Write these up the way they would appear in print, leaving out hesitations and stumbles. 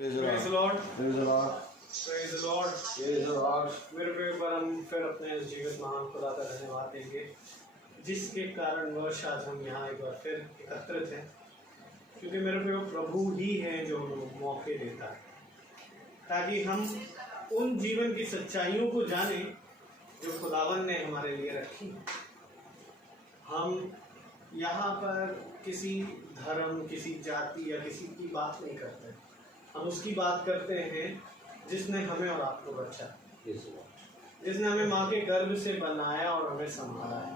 Praise the Lord. Praise the Lord. Praise the Lord. Praise the Lord. मेरे प्रिय पर हम फिर अपने इस जीवित महान खुदा का धन्यवाद देंगे जिसके कारण वर्ष आज हम यहाँ एक बार फिर एकत्रित हैं, क्योंकि मेरे प्रिय प्रभु ही हैं जो मौके देता है ताकि हम उन जीवन की सच्चाइयों को जानें जो खुदावन ने हमारे लिए रखी है। हम यहाँ पर किसी धर्म, किसी जाति या किसी की बात नहीं करते, हम उसकी बात करते हैं जिसने हमें और आपको बचा, जिसने हमें माँ के गर्भ से बनाया और हमें संभाला है।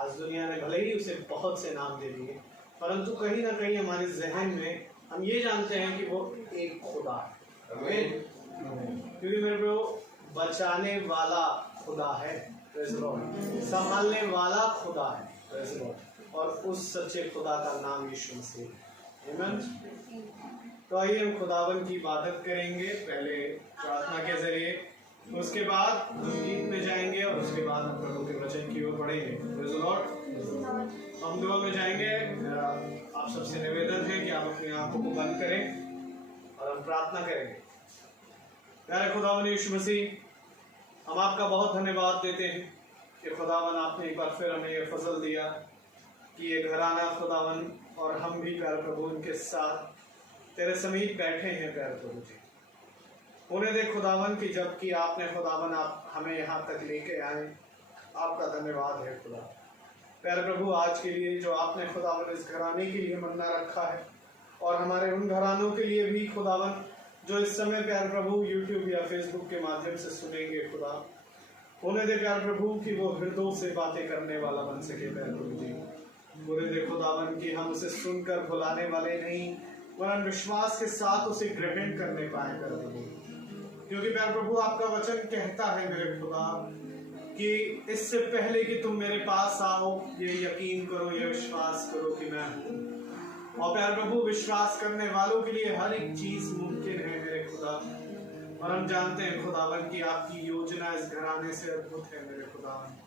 आज दुनिया ने भले ही उसे बहुत से नाम दे दिए, परंतु कहीं ना कहीं हमारे जहन में हम ये जानते हैं कि वो एक खुदा है, क्योंकि मेरे को बचाने वाला खुदा है, संभालने वाला खुदा है, और उस सच्चे खुदा का नाम यीशु मसीह है। आमीन। तो आइए हम खुदावन की इबादत करेंगे, पहले प्रार्थना के जरिए, उसके बाद हम गीत में जाएंगे और उसके बाद हम प्रभु के वचन की ओर बढ़ेंगे। Praise the Lord. हम दुआ में जाएंगे। आप सबसे निवेदन है कि आप अपनी आंखों को बंद करें और हम प्रार्थना करेंगे। प्यारे खुदावन यीशु मसीह, हम आपका बहुत धन्यवाद देते हैं कि खुदावन आपने एक बार फिर हमें ये फजल दिया कि ये घराना खुदावन और हम भी प्यारे प्रभु उनके साथ तेरे समीप बैठे हैं। प्यारे प्रभु जी, होने दे खुदावन की जबकि आपने खुदावन आप हमें यहाँ तक लेके आए, आपका धन्यवाद है खुदा। प्यारे प्रभु, आज के लिए जो आपने खुदावन इस घराने के लिए मन्ना रखा है और हमारे उन घरानों के लिए भी खुदावन जो इस समय प्यारे प्रभु यूट्यूब या फेसबुक के माध्यम से सुनेंगे, खुदा होने दे प्यारे प्रभु कि वो हृदयों से बातें करने वाला बन सके। प्यारे प्रभु जी, होने दे खुदावन कि हम उसे सुनकर भुलाने वाले नहीं, वरन विश्वास के साथ उसे ग्रहण करने पाए प्यारे प्रभु, क्योंकि प्यारे प्रभु आपका वचन कहता है मेरे खुदा कि इससे पहले कि तुम मेरे पास आओ ये यकीन करो, ये विश्वास करो कि मैं हूँ। और प्यारे प्रभु, विश्वास करने वालों के लिए हर एक चीज मुमकिन है मेरे खुदा, और हम जानते हैं खुदावन की आपकी योजना इस घराने से अद्भुत है मेरे खुदावन।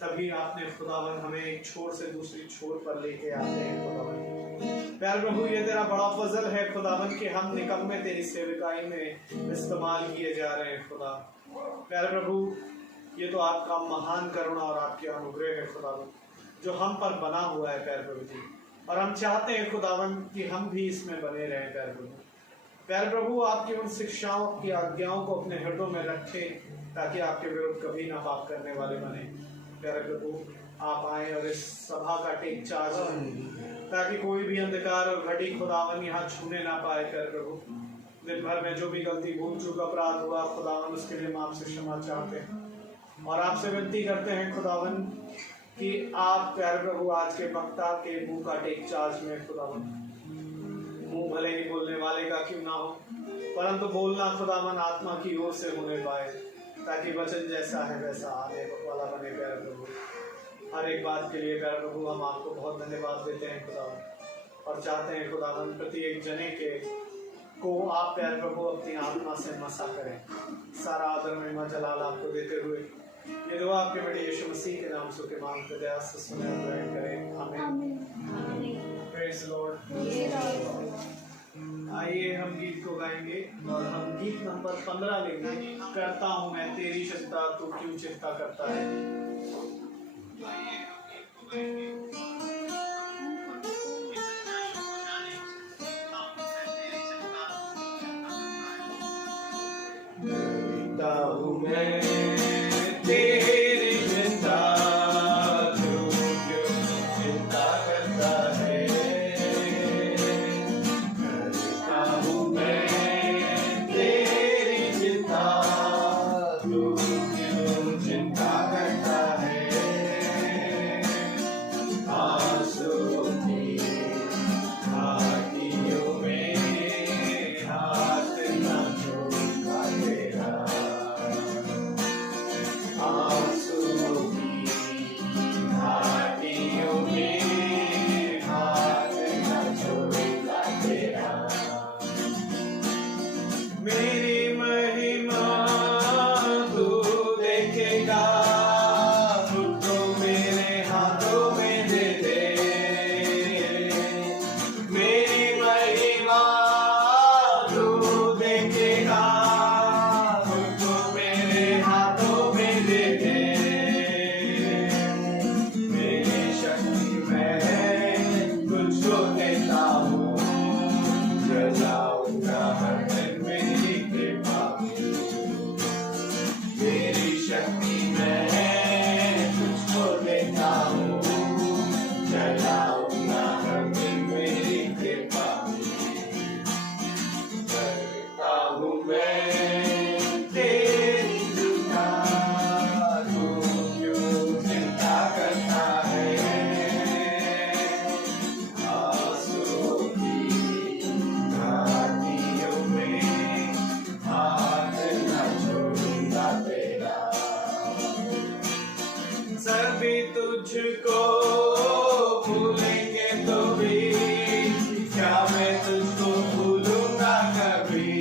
तभी आपने खुदावन हमें एक छोर से दूसरी छोर पर लेके आते हैं खुदावन। प्यारे प्रभु, ये तेरा बड़ा फजल है खुदावन कि हम निकम्मे तेरी सेविकाई में इस्तेमाल किए जा रहे हैं खुदा। प्यारे प्रभु, ये तो आपका महान करुणा और आपकी अनुग्रह है खुदावन जो हम पर बना हुआ है प्यारे प्रभु जी, और हम चाहते हैं खुदावन कि हम भी इसमें बने रहें। प्यारे प्रभु, प्यारे प्रभु, आपकी उन शिक्षाओं की आज्ञाओं को अपने हृदयों में रखें ताकि आपके विरुद्ध कभी ना पाप करने वाले बने। प्यारे प्रभु, आप आए और इस सभा का टेक चार्ज ताकि कोई भी अंधकार और घटी खुदावन यहाँ छूने ना पाए। प्यारे प्रभु, दिन भर में जो भी गलती भूल चूक अपराध हुआ खुदावन, उसके लिए हम आपसे क्षमा चाहते हैं और आपसे विनती करते हैं खुदावन कि आप प्यारे प्रभु आज के वक्ता के मुंह का टेक चार्ज में खुदावन, मुंह भले ही बोलने वाले का क्यों ना हो, परंतु बोलना खुदावन आत्मा की ओर से होने पाए ताकि वचन जैसा है वैसा आने वाला बने। प्यारे प्रभु, हर एक बात के लिए प्यारे प्रभु हम आपको बहुत धन्यवाद देते हैं खुदावन, और चाहते हैं खुदावन प्रत्येक जने के को आप प्यारे प्रभु अपनी आत्मा से मसा करें। सारा आदर महिमा जलाल आपको देते हुए ये दुआ आपके बेटे यीशु मसीह के नाम से के मांग प्रदया से सुने और ग्रहण करें। आमीन। Praise the Lord. आइए हम गीत को गाएंगे और हम गीत नंबर 15 लेंगे। करता हूँ मैं तेरी चिंता, तू क्यों चिंता करता है। करता हूँ मैं तेरी चिंता, तू क्यों चिंता करता है। करता हूँ मैं तेरी चिंता, तू क्यों चिंता करता है। चलाऊंगा हर दिन मेरी कृपा, मेरी शक्ति मैं तुझको देता हूँ, चलाऊंगा हर दिन मेरी कृपा, करता हूँ मैं तेरी चिंता, तू क्यों चिंता करता है, आंसुओं की घाटियों में हाथ न छोड़ूंगा तेरा, सभी तुझको भूलेंगे तो भी क्या मैं तुझको भूलूंगा कभी,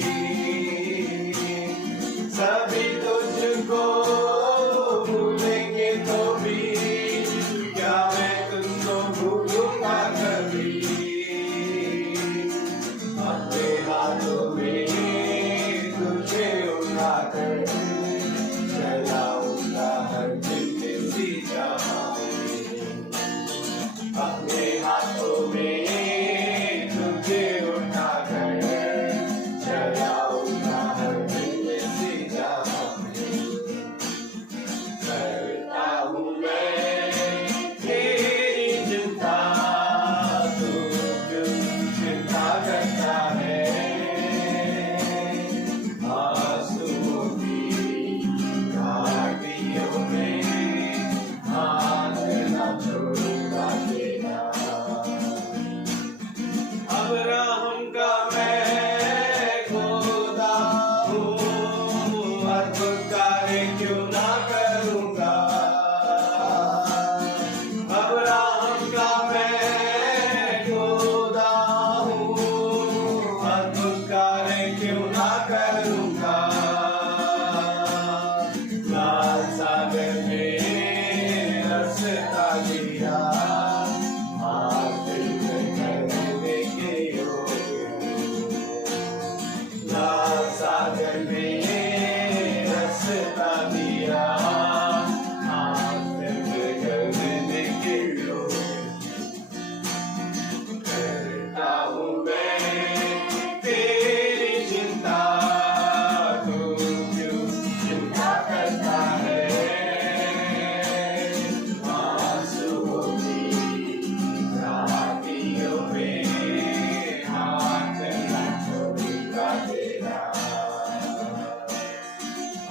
सभी तुझको भूलेंगे तो भी क्या मैं तुझको भूलूंगा कभी, अपने हाथों में तुझे उठाकर चलाऊंगा हर दिन किसी जहाँ में, अपने हाथों में तुझे उठाकर चलाऊंगा हर दिन किसी जहाँ में, करता हूँ मैं तेरी चिंता, तू क्यों चिंता करता है, आंसुओं की घाटियों में हाथ न छोड़ूंगा तेरा, अब्राहम का मैं खुदा हूँ, अद्भुत कार्य क्यों ना करूँगा, अब्राहम का मैं खुदा हूँ, अद्भुत कार्य क्यों ना करूँगा, लाल सागर में रास्ता दिया, आखिर में करने के योग्य, लाल सागर में रास्ता दिया, आखिर में करने के योग्य, करता हूँ मैं तेरी चिंता, तू क्यों चिंता करता है, आंसुओं की घाटियों में हाथ न छोड़ूंगा तेरा,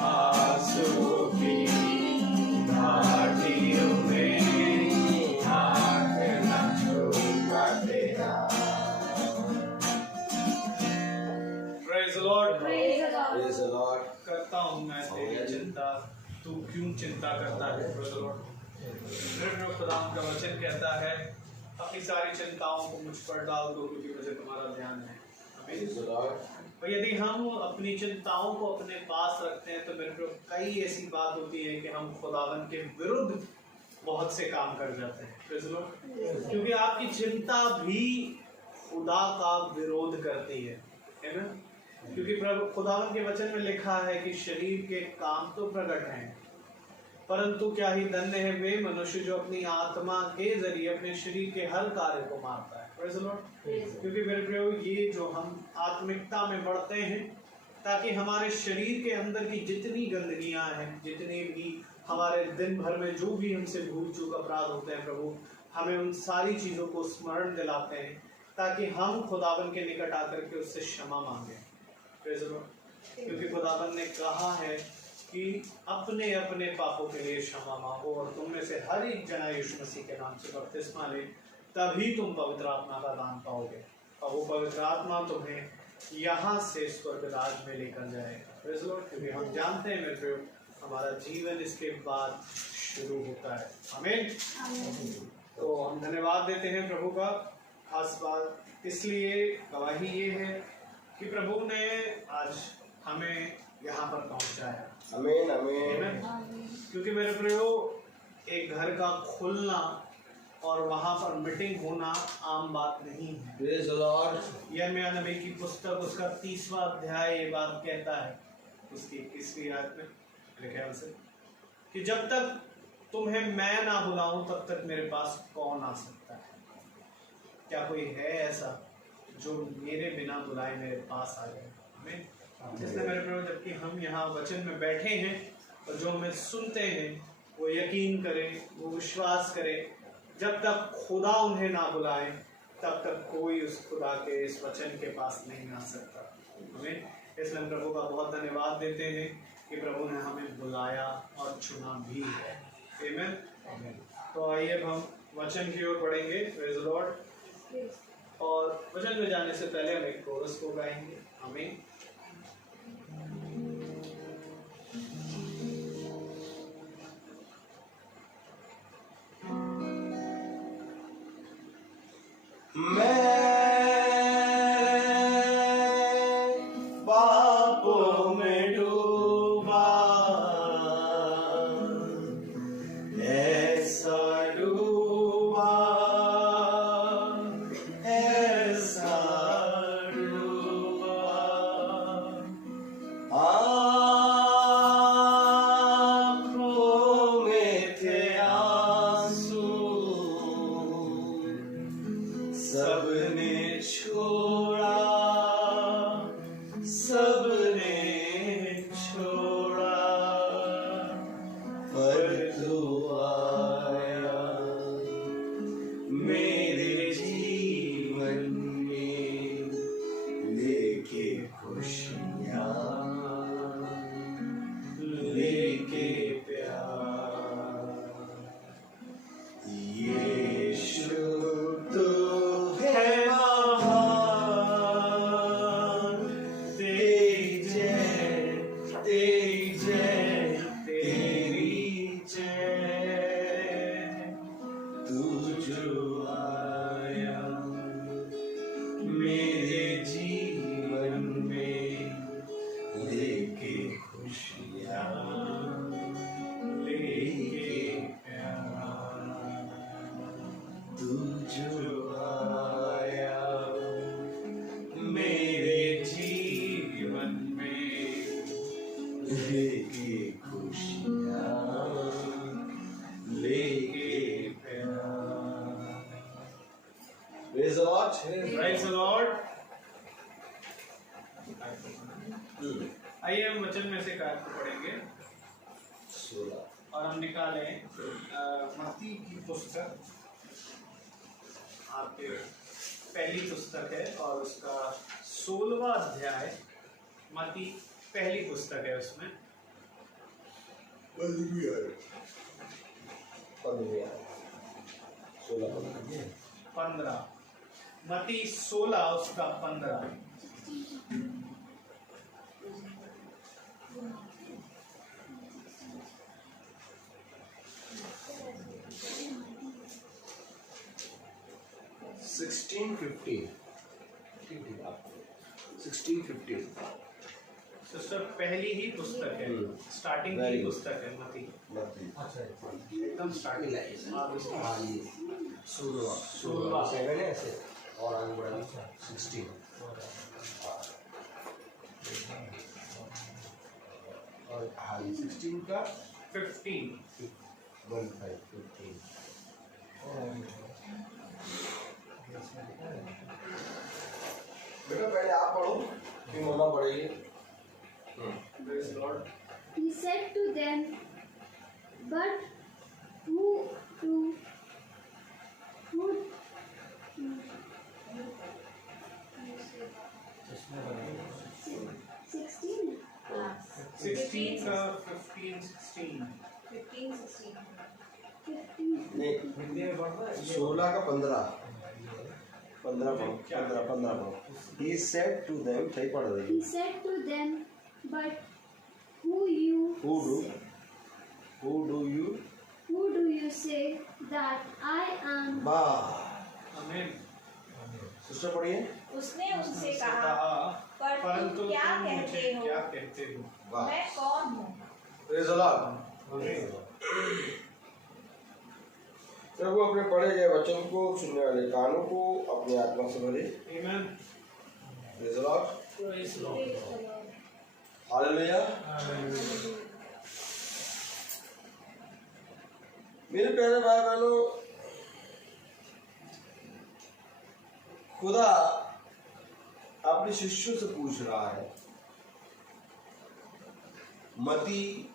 आंसुओं की घाटियों में हाथ न छोड़ूंगा तेरा। Praise the Lord. Praise the Lord. करता हूँ मैं तेरी चिंता, तू क्यों चिंता करता है। Praise the Lord. मेरे खुदा का वचन कहता है अपनी सारी चिंताओं को मुझ पर डाल दो क्योंकि मुझे तुम्हारा ध्यान है। Praise the Lord. और यदि हम अपनी चिंताओं को अपने पास रखते हैं तो मेरे को कई ऐसी बात होती है कि हम खुदावन के विरुद्ध बहुत से काम कर जाते हैं। Praise the Lord. क्योंकि आपकी चिंता भी खुदा का विरोध करती है ना। क्योंकि प्रभु खुदावन के वचन में लिखा है कि शरीर के काम तो प्रकट हैं, परंतु क्या ही धन्य है वे मनुष्य जो अपनी आत्मा के जरिए अपने शरीर के हर कार्य को मारता है। Praise the Lord। क्योंकि मेरे प्रियो ये जो हम आत्मिकता में बढ़ते हैं ताकि हमारे शरीर के अंदर की जितनी गंदगियां हैं, जितनी भी हमारे दिन भर में जो भी हमसे भूल चूक अपराध होते हैं, प्रभु हमें उन सारी चीजों को स्मरण दिलाते हैं ताकि हम खुदावन के निकट आकर के उससे क्षमा मांगे। Praise the Lord। क्योंकि खुदावन ने कहा है कि अपने अपने पापों के लिए क्षमा मांगो और तुम में से हर एक जना यीशु मसीह के नाम से बपतिस्मा ले, तभी तुम पवित्र आत्मा का दान पाओगे और वो पवित्र आत्मा तुम्हें यहाँ से स्वर्ग राज में लेकर जाएगा। Praise the Lord। क्योंकि हम जानते हैं मेरे प्रियो हमारा जीवन इसके बाद शुरू होता है। आमीन। तो हम धन्यवाद देते हैं प्रभु का। खास बात इसलिए गवाही ये है कि प्रभु ने आज हमें यहाँ पर पहुँचाया। आमीन आमीन। क्योंकि मेरे प्रियो एक घर का खुलना और वहाँ पर मीटिंग होना आम बात नहीं है। Praise the Lord। यिर्मयाह नबी की पुस्तक उसका 30वां अध्याय ये बात कहता है, उसकी 21वीं आयत में मेरे ख्याल से, कि जब तक तुम्हें मैं ना बुलाऊं तब तक मेरे पास कौन आ सकता है। क्या कोई है ऐसा जो मेरे बिना बुलाए मेरे पास आ गए। आमीन। इसलिए मेरे प्रभु जबकि हम यहाँ वचन में बैठे हैं और जो हमें सुनते हैं वो यकीन करें, वो विश्वास करें, जब तक खुदा उन्हें ना बुलाए तब तक कोई उस खुदा के इस वचन के पास नहीं आ सकता। हमें इसलिए हम प्रभु का बहुत धन्यवाद देते हैं कि प्रभु ने हमें बुलाया और चुना भी है। आमीन। तो आइए अब हम वचन की ओर बढ़ेंगे। Praise the Lord. और वचन में जाने से पहले हम एक कोरस को गाएंगे। आमीन। मैं पापों में डूबा, ऐसा डूबा, ऐसा डूबा, आँखों में थे आंसू, सबने छोड़ा, सबने छोड़ा, पर तू आया मेरे जीवन में, लेके खुशियाँ, लेके प्यार। यीशु तू है महान, तेरी जय, तेरी जय, तेरी जय। तू जो आया मेरे जीवन में, लेके खुशियाँ, लेके प्यार। तू जो आया मेरे जीवन में, लेके खुशियाँ, लेके प्यार। Praise the Lord. Praise the Lord। आइए हम वचन में से कार्य को पढ़ेंगे 16 और हम निकाले मत्ती की पुस्तक, आपके पहली पुस्तक है और उसका 16वां अध्याय। मत्ती पहली पुस्तक है, उसमें 15। मत्ती 16 उसका 15। सिस्टर पहली ही पुस्तक है, स्टार्टिंग की पुस्तक है मत्ती। एकदम स्टार्टिंग है। आप इसका 16वां और आगे बढ़ा 16 और हाँ 16 का 15। 15 बेटा पहले आप पढ़ो फिर मम्मा पढ़ेगी। Praise the Lord। He said to them, but who 16 का 15 16 नहीं 16 का 15 He said to them, सही पढ़ रही he said to them, but who do you say that I am? वाह आमीन। सिस्टर पढ़िए। उसने उनसे कहा, परंतु तुम क्या तुम मुझे कहते हो? क्या कहते हो? वाह मैं कौन हूँ? Praise the Lord. आमीन। प्रभु अपने पढ़े गए वचन को सुनने वाले कानों को अपनी आत्मा से भरे। आमीन। Praise the Lord. Praise the Lord। Hallelujah. आमीन। मेरे प्यारे भाई बहनों, खुदा अपने शिष्यों से पूछ रहा है। मत्ती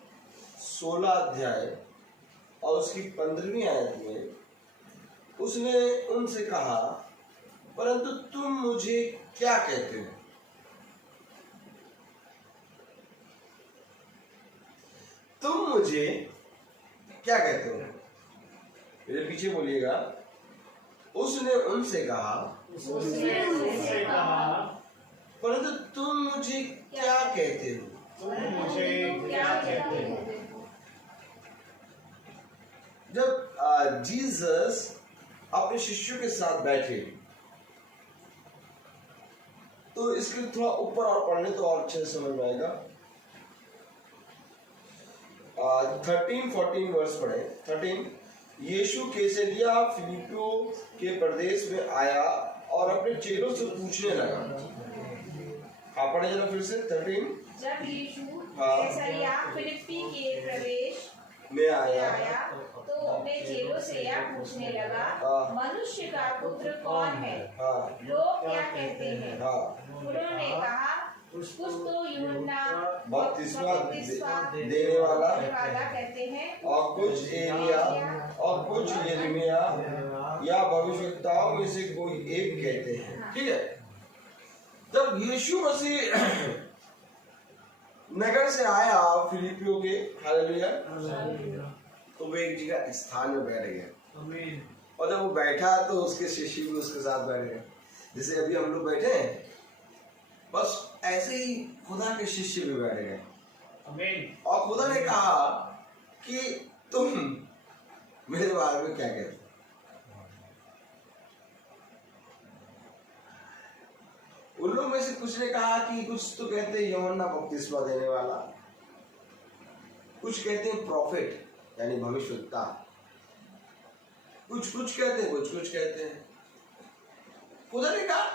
16 अध्याय और उसकी 15वीं आयत में उसने उनसे कहा, परंतु तुम मुझे क्या कहते हो? तुम मुझे क्या कहते हो? मेरे पीछे बोलिएगा। उसने उनसे कहा, परंतु तुम मुझे क्या कहते हो? तुम मुझे क्या कहते हो? जब जीसस अपने शिष्यों के साथ बैठे तो इसके लिए थोड़ा ऊपर और पढ़ने तो और अच्छे से समझ में आएगा। 13-14 वर्ष पढ़े। 13 यीशु कैसरिया फिलिप्पो के प्रदेश में आया और अपने चेलों से पूछने लगा। हाँ पढ़े जरा फिर से। 13 जब यीशु कैसरिया फिलिप्पी के प्रदेश में आया तो अपने चेलों से यह पूछने लगा, मनुष्य का पुत्र कौन है? लोग क्या कहते हैं? उन्होंने कहा, कुछ तो यूहन्ना बपतिस्मा देने वाला कहते हैं, और कुछ एलिया और कुछ यिर्मयाह या भविष्यवक्ताओं में से कोई एक कहते हैं। ठीक है। जब यीशु मसीह नगर से आया फिलिपियों के, हालेलुया, तो वो एक जगह स्थान में बैठ गया। और जब वो बैठा तो उसके शिष्य भी उसके साथ बैठ गए। जैसे अभी हम लोग बैठे हैं, बस ऐसे ही खुदा के शिष्य भी बैठ गए। और खुदा ने कहा कि तुम मेरे बारे में क्या कहते हो? उन लोग में से कुछ ने कहा कि कुछ तो कहते हैं यूहन्ना बपतिस्मा देने वाला, कुछ कहते हैं प्रॉफिट यानी भविष्यवक्ता, कुछ कहते हैं, कुछ कहते हैं। खुदा ने कहा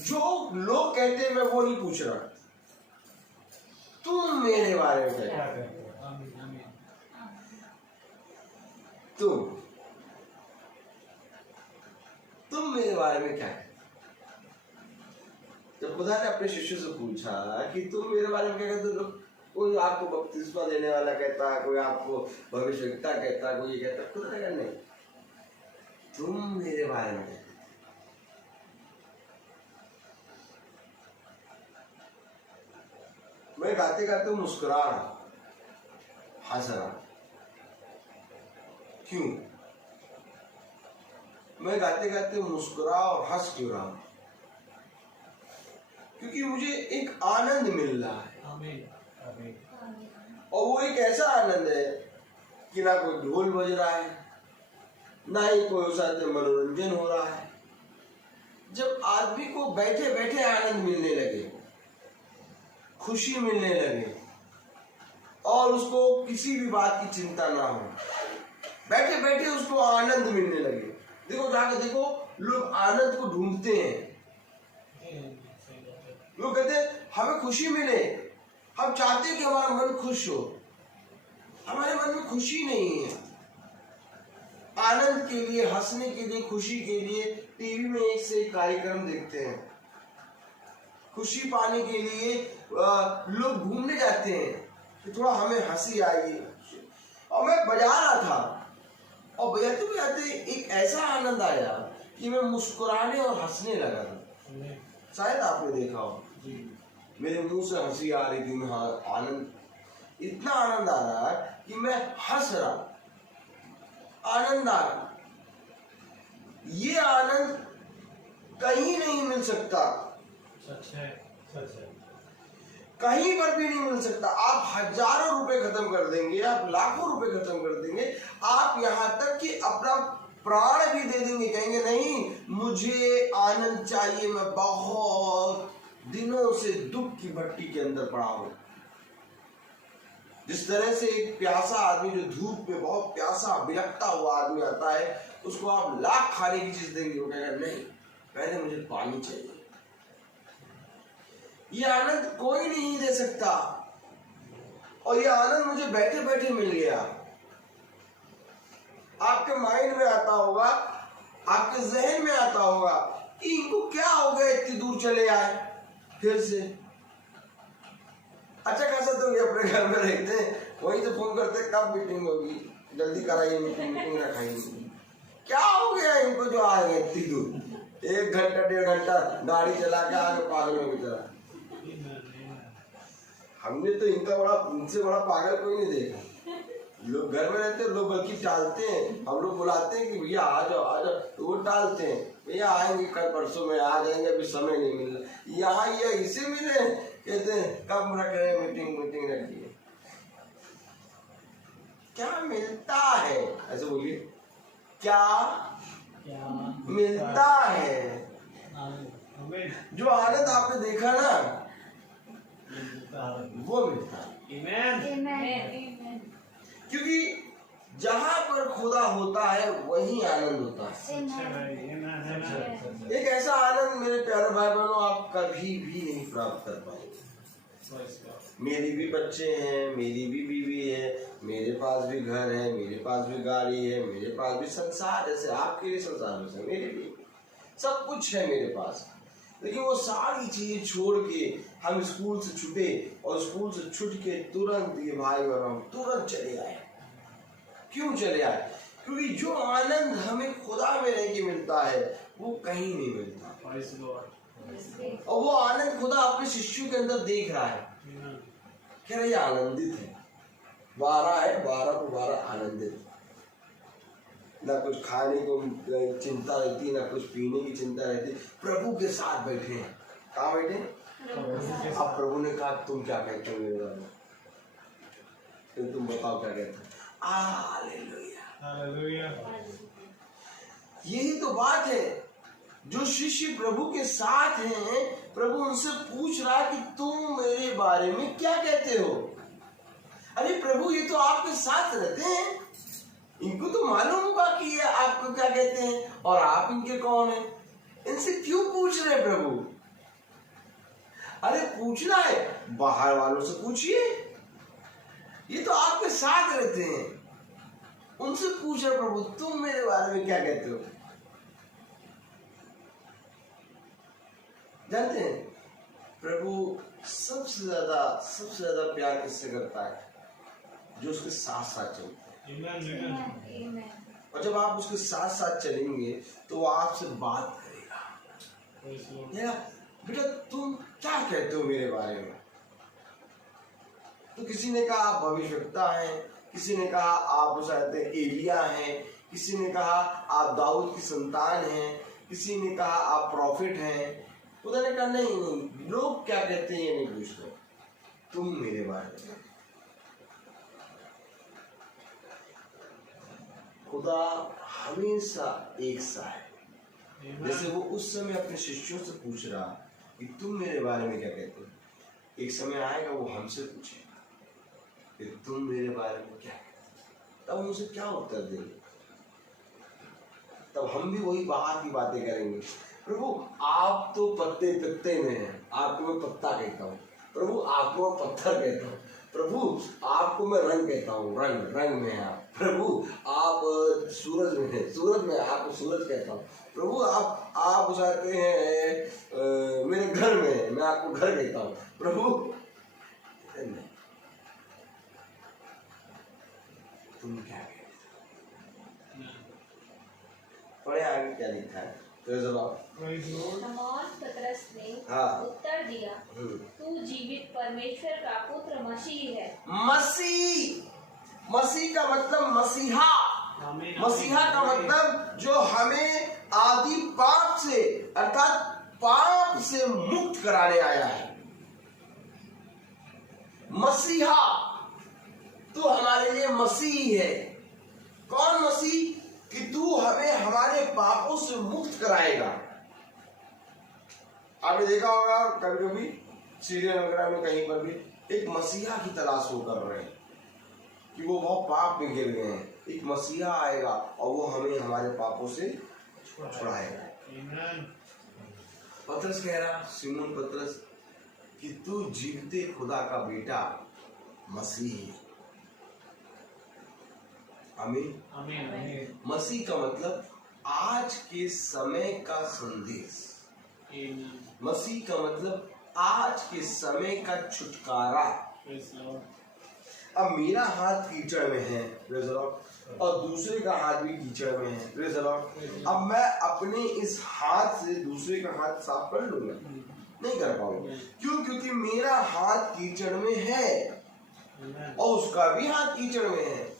जो लोग कहते हैं मैं वो नहीं पूछ रहा, तुम मेरे बारे में क्या कहते हो? तुम मेरे बारे में क्या कहते? जब खुदा ने अपने शिष्यों से पूछा कि तुम मेरे बारे में क्या कहते हो, कोई आपको बपतिस्मा देने वाला कहता है, कोई आपको भविष्यवक्ता कहता है, कोई ये कहता है, खुदा ने कहा नहीं, तुम मेरे बारे में कहते। मैं गाते गाते मुस्कुरा रहा, हंस रहा। क्यों? मैं गाते गाते मुस्कुरा और हंस क्यों रहा? क्योंकि मुझे एक आनंद मिल रहा है। और वो एक ऐसा आनंद है कि ना कोई ढोल बज रहा है, ना ही कोई उस साथ मनोरंजन हो रहा है। जब आदमी को बैठे बैठे आनंद मिलने लगे, खुशी मिलने लगे, और उसको किसी भी बात की चिंता ना हो, बैठे बैठे उसको आनंद मिलने लगे। देखो जाके देखो, लोग आनंद को ढूंढते हैं। लोग कहते हैं हमें खुशी मिले, हम चाहते हैं कि हमारा मन खुश हो। हमारे मन में खुशी नहीं है। आनंद के लिए, हंसने के लिए, खुशी के लिए टीवी में एक से एक कार्यक्रम देखते हैं। खुशी पाने के लिए लोग घूमने जाते हैं कि थोड़ा हमें हंसी आई। और मैं बजा रहा था, और बजाते बजाते एक ऐसा आनंद आया कि मैं मुस्कुराने और हंसने लगा था। शायद आपने देखा हो, मेरे मुंह से हंसी आ रही थी। मैं आनंद, इतना आनंद आ रहा है कि मैं हंस रहा, आनंद आ रहा। ये आनंद कहीं नहीं मिल सकता, सच है, सच है। कहीं पर भी नहीं मिल सकता। आप हजारों रुपए खत्म कर देंगे, आप लाखों रुपए खत्म कर देंगे, आप यहाँ तक कि अपना प्राण भी दे देंगे, कहेंगे नहीं मुझे आनंद चाहिए, मैं बहुत दिनों से दुख की भट्टी के अंदर पड़ा हूं। जिस तरह से एक प्यासा आदमी जो धूप में बहुत प्यासा बिलखता हुआ आदमी आता है, उसको आप लाख खाने की चीज देंगे, वो कहेगा नहीं पहले मुझे पानी चाहिए। ये आनंद कोई नहीं दे सकता, और ये आनंद मुझे बैठे बैठे मिल गया। आपके माइंड में आता होगा, आपके जहन में आता होगा कि इनको क्या हो गया इतनी दूर चले आए फिर से। अच्छा खासा तो ये अपने घर में रहते हैं, वही तो फोन करते कब मीटिंग होगी, जल्दी कराइए मीटिंग रखाइए। क्या हो गया इनको जो आ गए इतनी दूर, 1 घंटा 1.5 घंटा गाड़ी चला के आगे पागलों की तरह। हमने तो इनसे बड़ा पागल कोई नहीं देखा। लोग घर में रहते हैं, लोग बल्कि टालते हैं, हम लोग बुलाते हैं कि भैया आ जाओ आ जाओ, तो वो टालते हैं, भैया आएंगे कल परसों में, आ जाएंगे, अभी समय नहीं मिल रहा। यहाँ ये इसे मिले कहते हैं कब रख रहे हैं मीटिंग रखिए। क्या मिलता है, ऐसे बोलिए, क्या मिलता है? जो आनंद आपने देखा ना वो मिलता है। क्योंकि जहाँ पर खुदा होता है वहीं आनंद होता है। एक ऐसा आनंद मेरे प्यारे भाई बहनों आप कभी भी नहीं प्राप्त कर पाएंगे। मेरी भी बच्चे हैं, मेरी भी बीवी है, मेरे पास भी घर है, मेरे पास भी गाड़ी है, मेरे पास भी संसार, जैसे आपके लिए संसार में से मेरे भी सब कुछ है मेरे पास। लेकिन वो सारी चीजें छोड़ के हम स्कूल से छूटे और स्कूल से छूट के तुरंत ये भाई और हम तुरंत चले आए। क्यों चले आए? क्योंकि जो आनंद हमें खुदा में रह के मिलता है वो कहीं नहीं मिलता। और वो आनंद खुदा अपने शिष्यों के अंदर देख रहा है, कह रहा ये आनंदित है, 12 है, 12 को 12 आनंदित, ना कुछ खाने को चिंता रहती, ना कुछ पीने की चिंता रहती, प्रभु के साथ बैठे हैं। कहाँ बैठे? अब प्रभु ने कहा तुम क्या कहते हो मेरे बारे में, तो तुम बताओ क्या कहते हो। हालेलुया। यही तो बात है, जो शिष्य प्रभु के साथ हैं, प्रभु उनसे पूछ रहा कि तुम मेरे बारे में क्या कहते हो। अरे प्रभु ये तो आपके साथ रहते हैं, इनको तो मालूम होगा कि ये आपको क्या कहते हैं और आप इनके कौन हैं, इनसे क्यों पूछ रहे प्रभु? अरे पूछना है बाहर वालों से पूछिए, ये तो आपके साथ रहते हैं, उनसे पूछ रहे प्रभु तुम मेरे बारे में क्या कहते हो। जानते हैं प्रभु सबसे ज्यादा प्यार किससे करता है? जो उसके साथ साथ चलते हैं। और जब आप उसके साथ साथ चलेंगे तो वो आपसे बात करेगा, बेटा तुम क्या कहते हो मेरे बारे में। तो किसी ने कहा आप भविष्यवक्ता हैं, किसी ने कहा आप शायद एलिया हैं, किसी ने कहा आप दाऊद की संतान हैं, किसी ने कहा आप प्रॉफिट हैं। खुदा ने कहा नहीं, लोग क्या कहते हैं ये नहीं पूछते, तुम मेरे बारे में। खुदा हमेशा एक सा है। जैसे वो उस समय अपने शिष्यों से पूछ रहा कि तुम मेरे बारे में क्या कहते हो, एक समय आएगा वो हमसे पूछेगा कि तुम मेरे बारे में क्या कहते हो, तब हम उसे क्या उत्तर देंगे। तब हम भी वही बाहर की बातें करेंगे, प्रभु आप तो पत्ते में हैं, आपको मैं पत्ता कहता हूँ, प्रभु आपको मैं पत्थर कहता हूँ, प्रभु आपको मैं रंग कहता हूँ, रंग में आप, प्रभु आप सूरज में हैं, सूरज में आपको सूरज कहता हूँ, प्रभु आप चाहते हैं मेरे घर में, मैं आपको घर कहता हूँ, प्रभु तुम क्या कहते हो। पढ़े आगे क्या लिखा है। शमौन पतरस ने उत्तर दिया, तू जीवित परमेश्वर का पुत्र मसीह है। मसीह का मतलब मसीहा, मसीहा का मतलब जो हमें आदि पाप से अर्थात पाप से मुक्त कराने आया है। मसीहा तू हमारे लिए मसीह है। कौन मसीह? कि तू हमें हमारे पापों से मुक्त कराएगा। आपने देखा होगा कभी कभी सीरियल वगैरह में कहीं पर भी एक मसीहा की तलाश वो कर रहे हैं कि वो बहुत पाप में गिर गए हैं, एक मसीहा आएगा और वो हमें हमारे पापों से छुड़ाएगा। पतरस कह रहा, सिमोन पतरस, कि तू जीवते खुदा का बेटा मसीह है। आमीन। मसीह का मतलब आज के समय का संदेश। Amen. मसीह का मतलब आज के समय का छुटकारा। Praise the Lord. अब मेरा हाथ कीचड़ में है, प्रेज़ द लॉर्ड, और दूसरे का हाथ भी कीचड़ में है, प्रेज़ द लॉर्ड। अब मैं अपने इस हाथ से दूसरे का हाथ साफ कर लूंगा? नहीं कर पाऊंगा। क्यों? क्योंकि मेरा हाथ कीचड़ में है Amen. और उसका भी हाथ कीचड़ में है।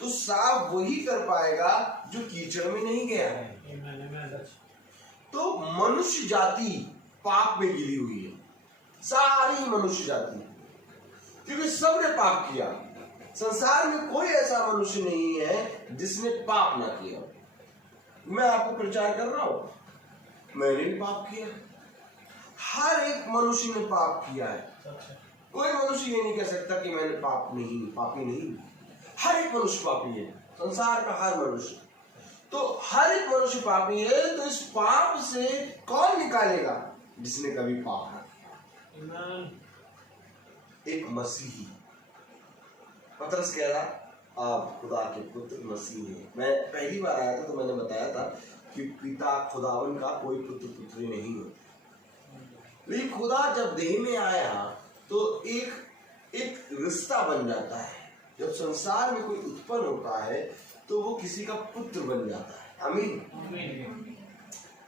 तो साफ वही कर पाएगा जो कीचड़ में नहीं गया है। Amen. Amen. तो मनुष्य जाति पाप में गिरी हुई है, सारी मनुष्य जाति, क्योंकि सबने पाप किया। संसार में कोई ऐसा मनुष्य नहीं है जिसने पाप ना किया। मैं आपको प्रचार कर रहा हूं, मैंने भी पाप किया। हर एक मनुष्य ने पाप किया है। कोई मनुष्य ये नहीं कह सकता कि मैंने पापी नहीं। हर एक मनुष्य पापी है, संसार का हर मनुष्य। तो हर एक मनुष्य पापी है। तो इस पाप से कौन निकालेगा? जिसने कभी पाप ना किया। Amen. एक मसीही। पतरस कह रहा आप खुदा के पुत्र मसीह हैं। मैं पहली बार आया था तो मैंने बताया था कि पिता खुदावन का कोई पुत्र पुत्री नहीं होता, लेकिन खुदा जब देह में आया तो एक रिश्ता बन जाता है। जब संसार में कोई उत्पन्न होता है तो वो किसी का पुत्र बन जाता है। आमीन।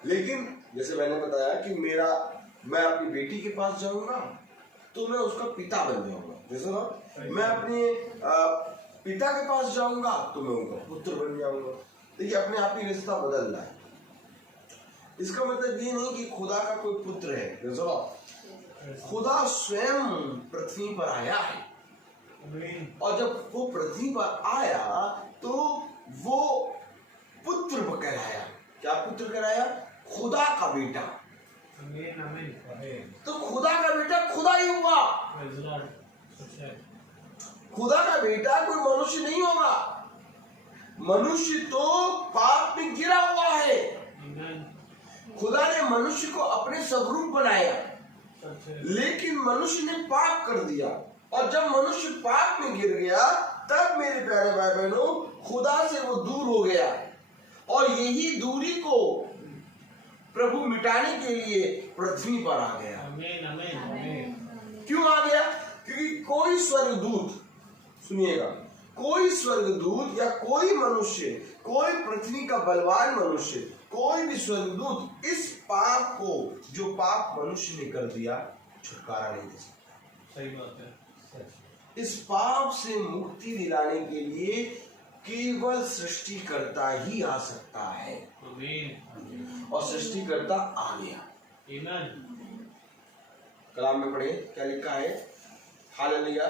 लेकिन जैसे मैंने बताया कि मैं अपनी बेटी के पास जाऊंगा तो मैं उसका पिता बन जाऊंगा। जैसे ना मैं अपने पिता के पास जाऊंगा तो मैं उनका पुत्र बन जाऊंगा। देखिए अपने आप ही रिश्ता बदल रहा है। इसका मतलब ये नहीं कि खुदा का कोई पुत्र है। जैसे खुदा स्वयं पृथ्वी पर आया है, और जब वो पृथ्वी पर आया तो वो पुत्र कहलाया। क्या पुत्र कहलाया? खुदा का बेटा। तो खुदा का बेटा खुदा ही हुआ। खुदा का बेटा कोई मनुष्य नहीं होगा। मनुष्य तो पाप में गिरा हुआ है। खुदा ने मनुष्य को अपने स्वरूप बनाया, लेकिन मनुष्य ने पाप कर दिया। और जब मनुष्य पाप में गिर गया तब मेरे प्यारे भाई बहनों खुदा से वो दूर हो गया। और यही दूरी को प्रभु मिटाने के लिए पृथ्वी पर आ गया। आमीन, आमीन, आमीन। क्यों आ गया? क्योंकि कोई स्वर्गदूत, सुनिएगा, कोई स्वर्गदूत या कोई मनुष्य, कोई पृथ्वी का बलवान मनुष्य, कोई भी स्वर्गदूत इस पाप को, जो पाप मनुष्य ने कर दिया, छुटकारा नहीं दे सकता। सही बात है। इस पाप से मुक्ति दिलाने के लिए केवल सृष्टिकर्ता ही आ सकता है। आमीन। और सृष्टिकर्ता आ गया। आमीन। कलाम में पढ़े क्या लिखा है? हालेलुया।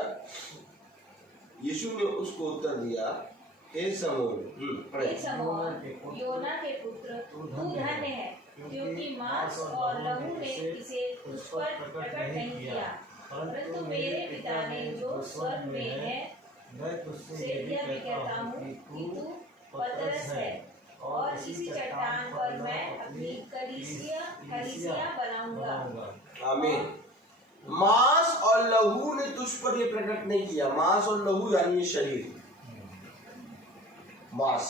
यीशु ने उसको उत्तर दिया, हे समून, पढ़े। हे समून, योना के पुत्र, तू धन्य है, क्योंकि मांस और लहू ने इसे तुझ पर प्रकट नहीं किया, परंतु मेरे पिता ने जो स्वर्ग में है। से यह भी कहता हूँ कि तू पतरस है, और इसी चट्टान पर मैं अपनी कलीसिया बनाऊंगा। आमीन। मांस और लहू ने तुझ पर ये प्रकट नहीं किया। मांस और लहू यानी ये शरीर, मांस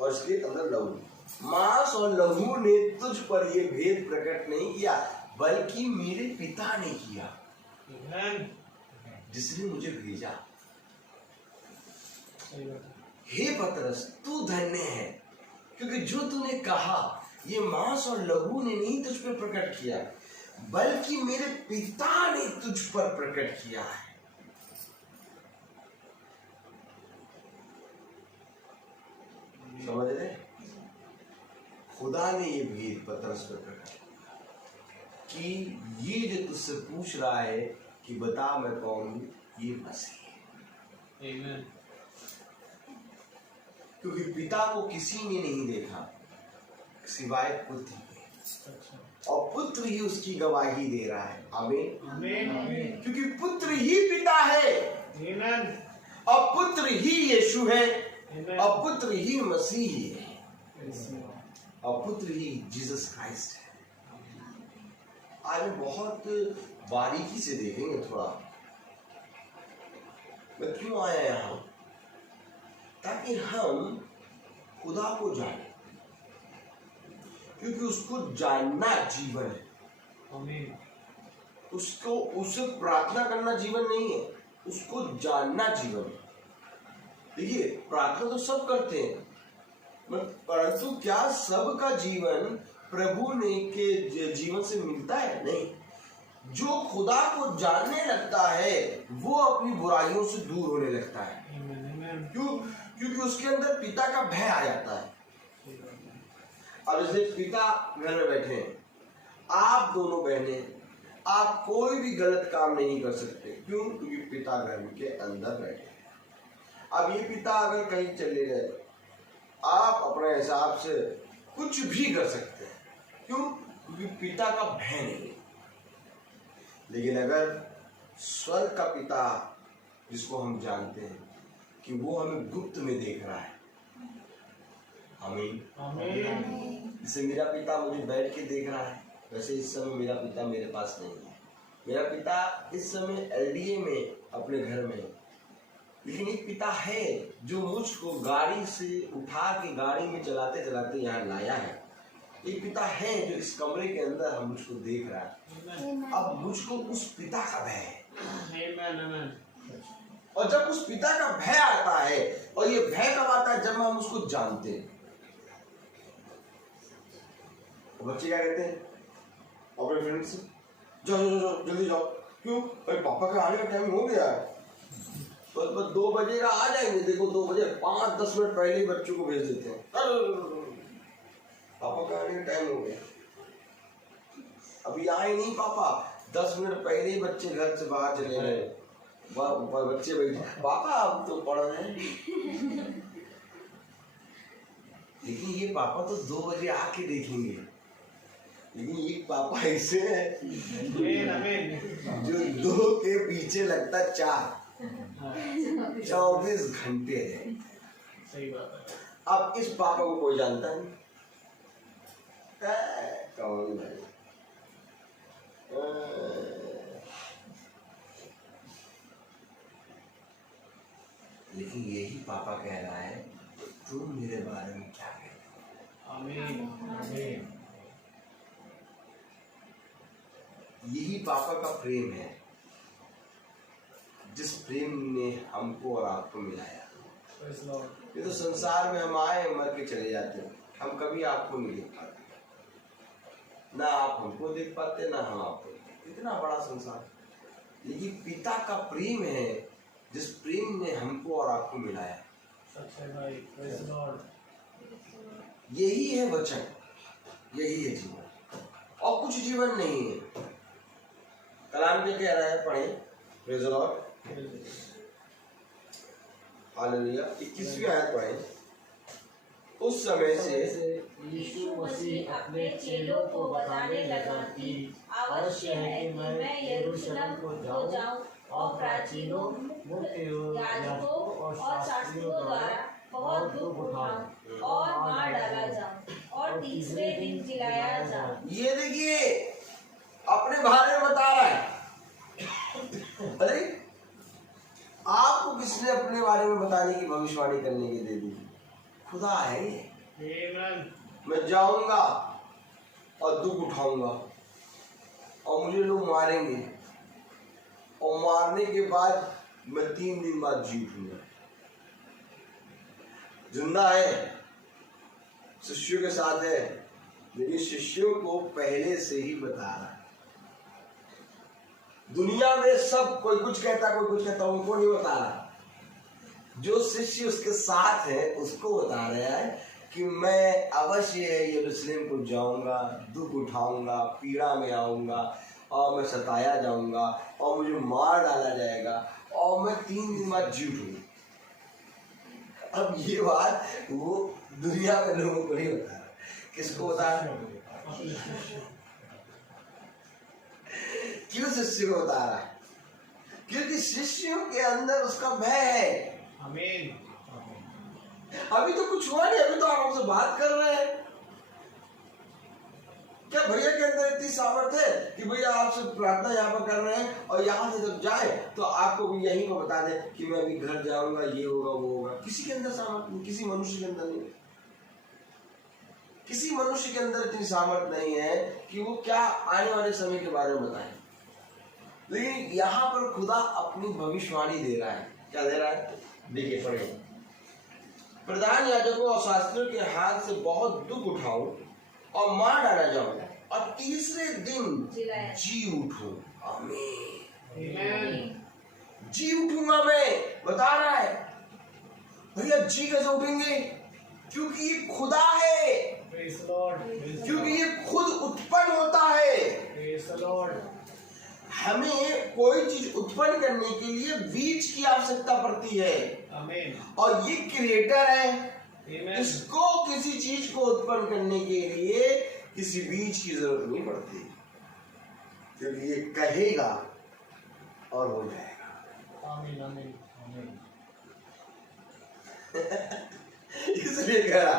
और इसके अंदर लहू। मांस और लहू ने तुझ पर ये भेद प्रकट नहीं किया, बल्कि मेरे पिता ने किया, जिसने मुझे भेजा। हे पतरस, तू धन्य है, क्योंकि जो तूने कहा ये मांस और लहू ने नहीं तुझ पर प्रकट किया, बल्कि मेरे पिता ने तुझ पर प्रकट किया है। समझ रहे? खुदा ने ये भेद पतरस पर प्रकट किया कि ये जो तुझसे पूछ रहा है कि बता मैं कौन हूं, ये मसीह है। आमीन। क्योंकि पिता को किसी ने नहीं देखा सिवाय पुत्र के, और पुत्र ही उसकी गवाही दे रहा है। आमीन, आमीन। क्योंकि पुत्र ही पिता है, आमीन। और पुत्र ही यीशु है, आमीन। और पुत्र ही मसीह है, और पुत्र ही जीसस क्राइस्ट है। आज हम बहुत बारीकी से देखेंगे थोड़ा। मैं क्यों आया यहाँ? ताकि हम खुदा को जाने। क्योंकि उसको जानना जीवन है। आमीन। उसको उसे प्रार्थना करना जीवन नहीं है, उसको जानना जीवन है। देखिए प्रार्थना तो सब करते हैं, परंतु क्या सबका जीवन प्रभु ने के जीवन से मिलता है? नहीं। जो खुदा को जानने लगता है वो अपनी बुराइयों से दूर होने लगता है। क्यों? क्योंकि उसके अंदर पिता का भय आ जाता है। अब जैसे पिता घर में बैठे हैं, आप दोनों बहने, आप कोई भी गलत काम नहीं कर सकते। क्यों? क्योंकि पिता घर के अंदर बैठे हैं। अब ये पिता अगर कहीं चले गए, आप अपने हिसाब से कुछ भी कर सकते हैं। क्यों? क्योंकि पिता का भय नहीं। लेकिन अगर स्वर्ग का पिता, जिसको हम जानते हैं कि वो हमें गुप्त में देख रहा है, आमीन। जैसे मेरा पिता मुझे बैठ के देख रहा है, वैसे इस समय मेरा पिता मेरे पास नहीं है। मेरा पिता इस समय एलडीए में अपने घर में है, लेकिन एक पिता है जो मुझको गाड़ी से उठा के गाड़ी में चलाते चलाते यहाँ लाया है। एक पिता है जो इस कमरे के अंदर हम मुझको देख रहा है। अब मुझको उस पिता का भय है। और जब उस पिता का भय आता है, और ये भय कब आता है? जब हम उसको जानते हैं। बच्चे क्या कहते हैं अपने फ्रेंड्स से? जाओ जाओ जाओ जल्दी जाओ। क्यों? अरे पापा का आने का टाइम हो गया है, बस 2 बजे का आ जाएंगे। देखो 2 बजे 5-10 मिनट पहले ही बच्चों को भेज देते हैं, पापा का आने का टाइम हो गया, अभी आए नहीं पापा। 10 मिनट पहले ही बच्चे घर से बाहर चले गए। बच्चे बैठे, पापा अब तो पढ़ रहे हैं। लेकिन ये पापा तो 2 बजे आके देखेंगे। लेकिन एक पापा ऐसे है जो 2 के पीछे लगता 4, 24 घंटे है। सही बात है। अब इस पापा को कोई जानता नहीं, कौन है? लेकिन यही पापा कह रहा है, तुम मेरे बारे में क्या कहते हो? आमीन। आमीन। यही पापा का प्रेम है, जिस प्रेम ने हमको और आपको मिलाया। ये तो संसार में हम आए, मर के चले जाते हैं, हम कभी आपको नहीं देख पाते, ना आप हमको देख पाते, ना हम आपको। इतना बड़ा संसार, लेकिन पिता का प्रेम है, जिस प्रेम ने हमको और आपको मिलाया। यही है वचन, यही है जीवन, और कुछ जीवन नहीं है। कलाम में कह रहा है, पढ़े, प्रेज़ द लॉर्ड, हालेलुया। 21वीं आयत पढ़े। उस समय से यीशु मसीह अपने चेलों को बताने लगा कि आवश्य है कि मैं यरूशलेम को जाऊं और प्राचीनों, याजकों और शास्त्रियों द्वारा बहुत दुख उठाऊं और मार डाला जाऊं और तीसरे दिन जिलाया जाऊं। ये देखिए अपने बारे में बता रहा है। अरे आपको किसने अपने बारे में बताने की, भविष्यवाणी करने की दे दी? खुदा है ये। मैं जाऊंगा और दुख उठाऊंगा और मुझे लोग मारेंगे, और मारने के बाद मैं 3 दिन बाद जी उठूंगा। जिंदा है, शिष्यों के साथ है, लेकिन शिष्यों को पहले से ही बता रहा है। दुनिया में सब कोई कुछ कहता, कोई कुछ कहता, उनको नहीं बता रहा। जो शिष्य उसके साथ है उसको बता रहा है कि मैं अवश्य यरूशलेम को जाऊंगा, दुख उठाऊंगा, पीड़ा में आऊंगा, और मैं सताया जाऊंगा, और मुझे मार डाला जाएगा, और मैं 3 दिन बाद जी उठूंगा। अब ये बात वो दुनिया में लोगों को नहीं बता रहा। किसको बता रहा? क्यों शिष्य को बता रहा है? क्योंकि शिष्यों के अंदर उसका भय है। आमीन। अभी तो कुछ हुआ नहीं, अभी तो आप हमसे बात कर रहे हैं। क्या भैया के अंदर इतनी सामर्थ्य है कि भैया आपसे प्रार्थना यहाँ पर कर रहे हैं, और यहाँ से जब जाए तो आपको भी यहीं को बता दे कि मैं अभी घर जाऊंगा, ये होगा, वो होगा? किसी के अंदर सामर्थ्य नहीं, किसी मनुष्य के अंदर नहीं। किसी मनुष्य के अंदर इतनी सामर्थ्य नहीं है कि वो क्या आने वाले समय के बारे में बताए। लेकिन यहाँ पर खुदा अपनी भविष्यवाणी दे रहा है। क्या दे रहा है? देखिए पढ़िए। प्रधान याजकों और शास्त्रियों के हाथ से बहुत दुख उठाऊं और मार डाला जाऊं और तीसरे दिन जी उठूं। आमीन। जी उठूंगा मैं, बता रहा है। भैया जी कैसे उठेंगे? क्योंकि ये खुदा है, क्योंकि ये खुद उत्पन्न होता है। हमें कोई चीज उत्पन्न करने के लिए बीज की आवश्यकता पड़ती है। आमीन। और ये क्रिएटर है, आमीन। इसको किसी चीज को उत्पन्न करने के लिए किसी बीज की जरूरत नहीं पड़ती, क्योंकि ये कहेगा और हो जाएगा। आमीन आमीन आमीन। इसलिए कह रहा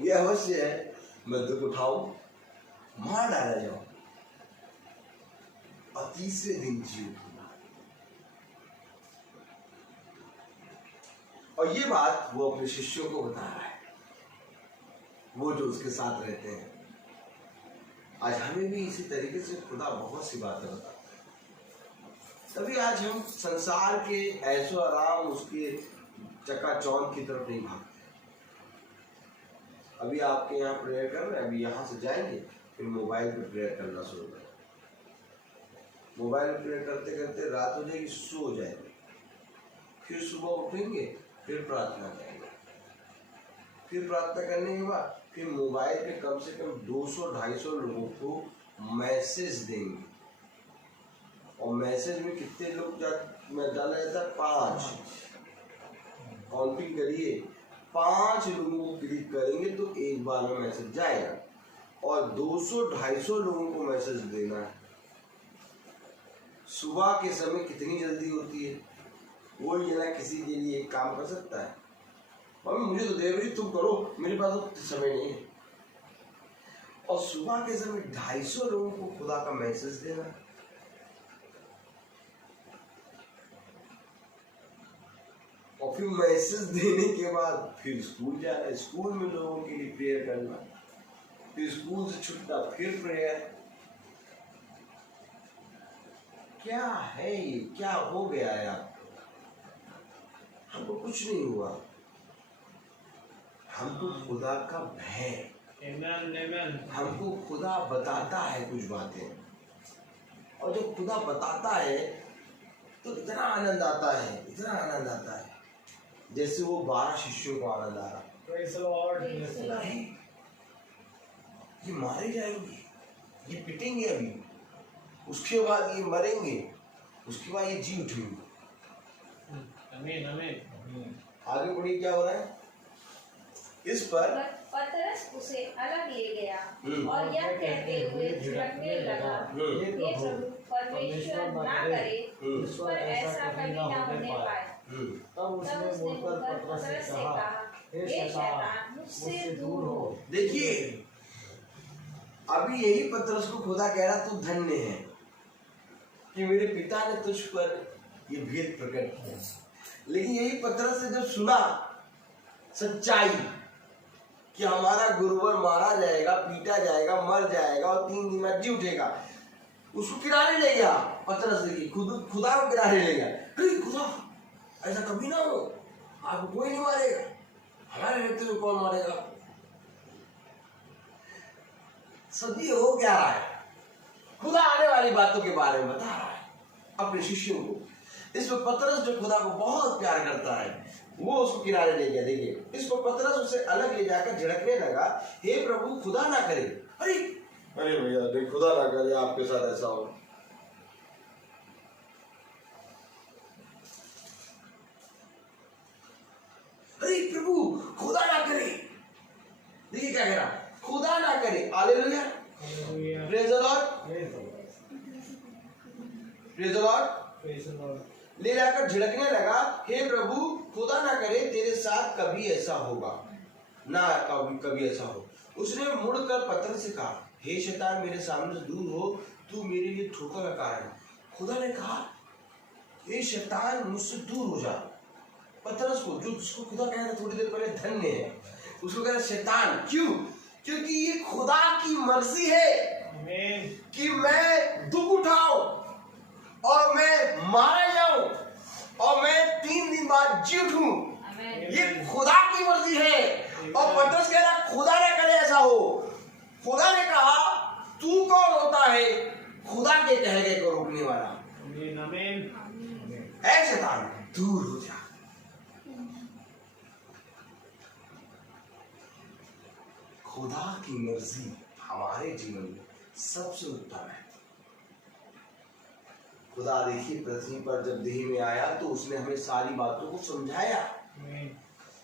ये अवश्य है, मैं दुख उठाऊं, मार डाला जाऊं और तीसरे दिन जी उठूंगा। और ये बात वो अपने शिष्यों को बता रहा है, वो जो उसके साथ रहते हैं। आज हमें भी इसी तरीके से खुदा बहुत सी बातें बताता है। तभी आज हम संसार के ऐशो आराम, उसके चकाचौंध की तरफ नहीं भागते। अभी आपके यहाँ प्रेयर कर रहे हैं, अभी यहाँ से जाएंगे, फिर मोबाइल पे प्रेयर करना शुरू करें। मोबाइल पे प्रेयर करते करते रात हो जाएगी, सो जाएंगे, फिर सुबह उठेंगे, फिर प्रार्थना करेंगे, फिर प्रार्थना करने के बाद फिर मोबाइल पे कम से कम 200-250 लोगों को मैसेज देंगे। और मैसेज में कितने लोग डाला जाता है? 5। काउंटिंग करिए, 5 लोगों को क्लिक करेंगे तो एक बार में मैसेज जाएगा। और 200-250 लोगों को मैसेज देना है। सुबह के समय कितनी जल्दी होती है, वो ये ना किसी के लिए एक काम कर सकता है, मम्मी मुझे तो दे रही, तुम करो, मेरे पास तो समय नहीं है। और सुबह के समय 250 लोगों को खुदा का मैसेज देना है। और फिर मैसेज देने के बाद फिर स्कूल जाना, स्कूल में लोगों के लिए प्रेयर करना, फिर स्कूल से छूटना, फिर प्रेयर। क्या है ये? क्या हो गया है आपको? हमको कुछ नहीं हुआ, हमको खुदा का भय, हमको खुदा बताता है कुछ बातें। और जब खुदा बताता है तो इतना आनंद आता है, इतना आनंद आता है, जैसे वो 12 शिष्यों को आनंद आ रहा। ये मारे जाएंगे, ये पिटेंगे अभी, उसके बाद ये मरेंगे, उसके बाद ये जी उठेंगे। आमीन आमीन। आगे बढ़िए, क्या हो रहा है? इस पर पतरस उसे अलग ले गया और यह कहते हुए झिड़कने लगा, हे प्रभु, परमेश्वर ना करे उस पर ऐसा कभी ना होने पाए। तब उसने मुड़कर पतरस से कहा, हे शैतान, मुझसे दूर हो। देखिए, अभी यही पतरस को खुदा कह रहा, तू धन्य है कि मेरे पिता ने तुझ पर ये भेद प्रकट किया। लेकिन यही पतरस ने जब सुना सच्चाई कि हमारा गुरुवर मारा जाएगा, पीटा जाएगा, मर जाएगा और 3 दिन में जी उठेगा, उसको किनारे ले गया। पतरस देखिए, खुदा को किनारे ले गया। अरे खुदा, ऐसा कभी ना हो, आपको कोई नहीं मारेगा, हमारे रहते हुए कौन मारेगा? सभी हो क्या रहा है? खुदा आने वाली बातों के बारे में बता रहा है अपने शिष्यों को। इसमें पतरस जो खुदा को बहुत प्यार करता है, वो उसको किनारे ले गया। देखिए, इसको पतरस उसे अलग ले जाकर झिड़कने लगा, हे प्रभु, खुदा ना करे। अरे भैया, देख, खुदा ना करे आपके साथ ऐसा हो। अरे प्रभु, खुदा ना करे। देखिए क्या कह रहा, खुदा ना करे। Hallelujah, praise the Lord, praise the Lord. ले जाकर झिड़कने लगा, हे प्रभु, खुदा ना करे तेरे साथ कभी ऐसा होगा, ना कभी ऐसा हो। उसने मुड़कर पतरस से कहा, हे शैतान, मेरे सामने से दूर हो, तू मेरे लिए ठोकर का कारण। खुदा ने कहा, हे शैतान, मुझसे दूर हो जा। पतरस को, जो जिसको खुदा कह रहा थोड़ी देर पहले धन्य है, उसको कह रहा शैतान। क्यों? क्योंकि ये खुदा की मर्जी है आमीन। कि मैं दुख उठाऊं और मैं मारा जाऊं और मैं 3 दिन बाद जी उठूं। आमीन। ये खुदा की मर्जी है। और पतरस कह रहा खुदा ने करे ऐसा हो। खुदा ने कहा तू कौन होता है खुदा के कहे को रोकने वाला। आमीन। आमीन। ऐ शैतान दूर हो जा। खुदा की मर्जी हमारे जीवन में सबसे उत्तम है। खुदा देखिए पृथ्वी पर जब देह में आया तो उसने हमें सारी बातों को समझाया, आमीन।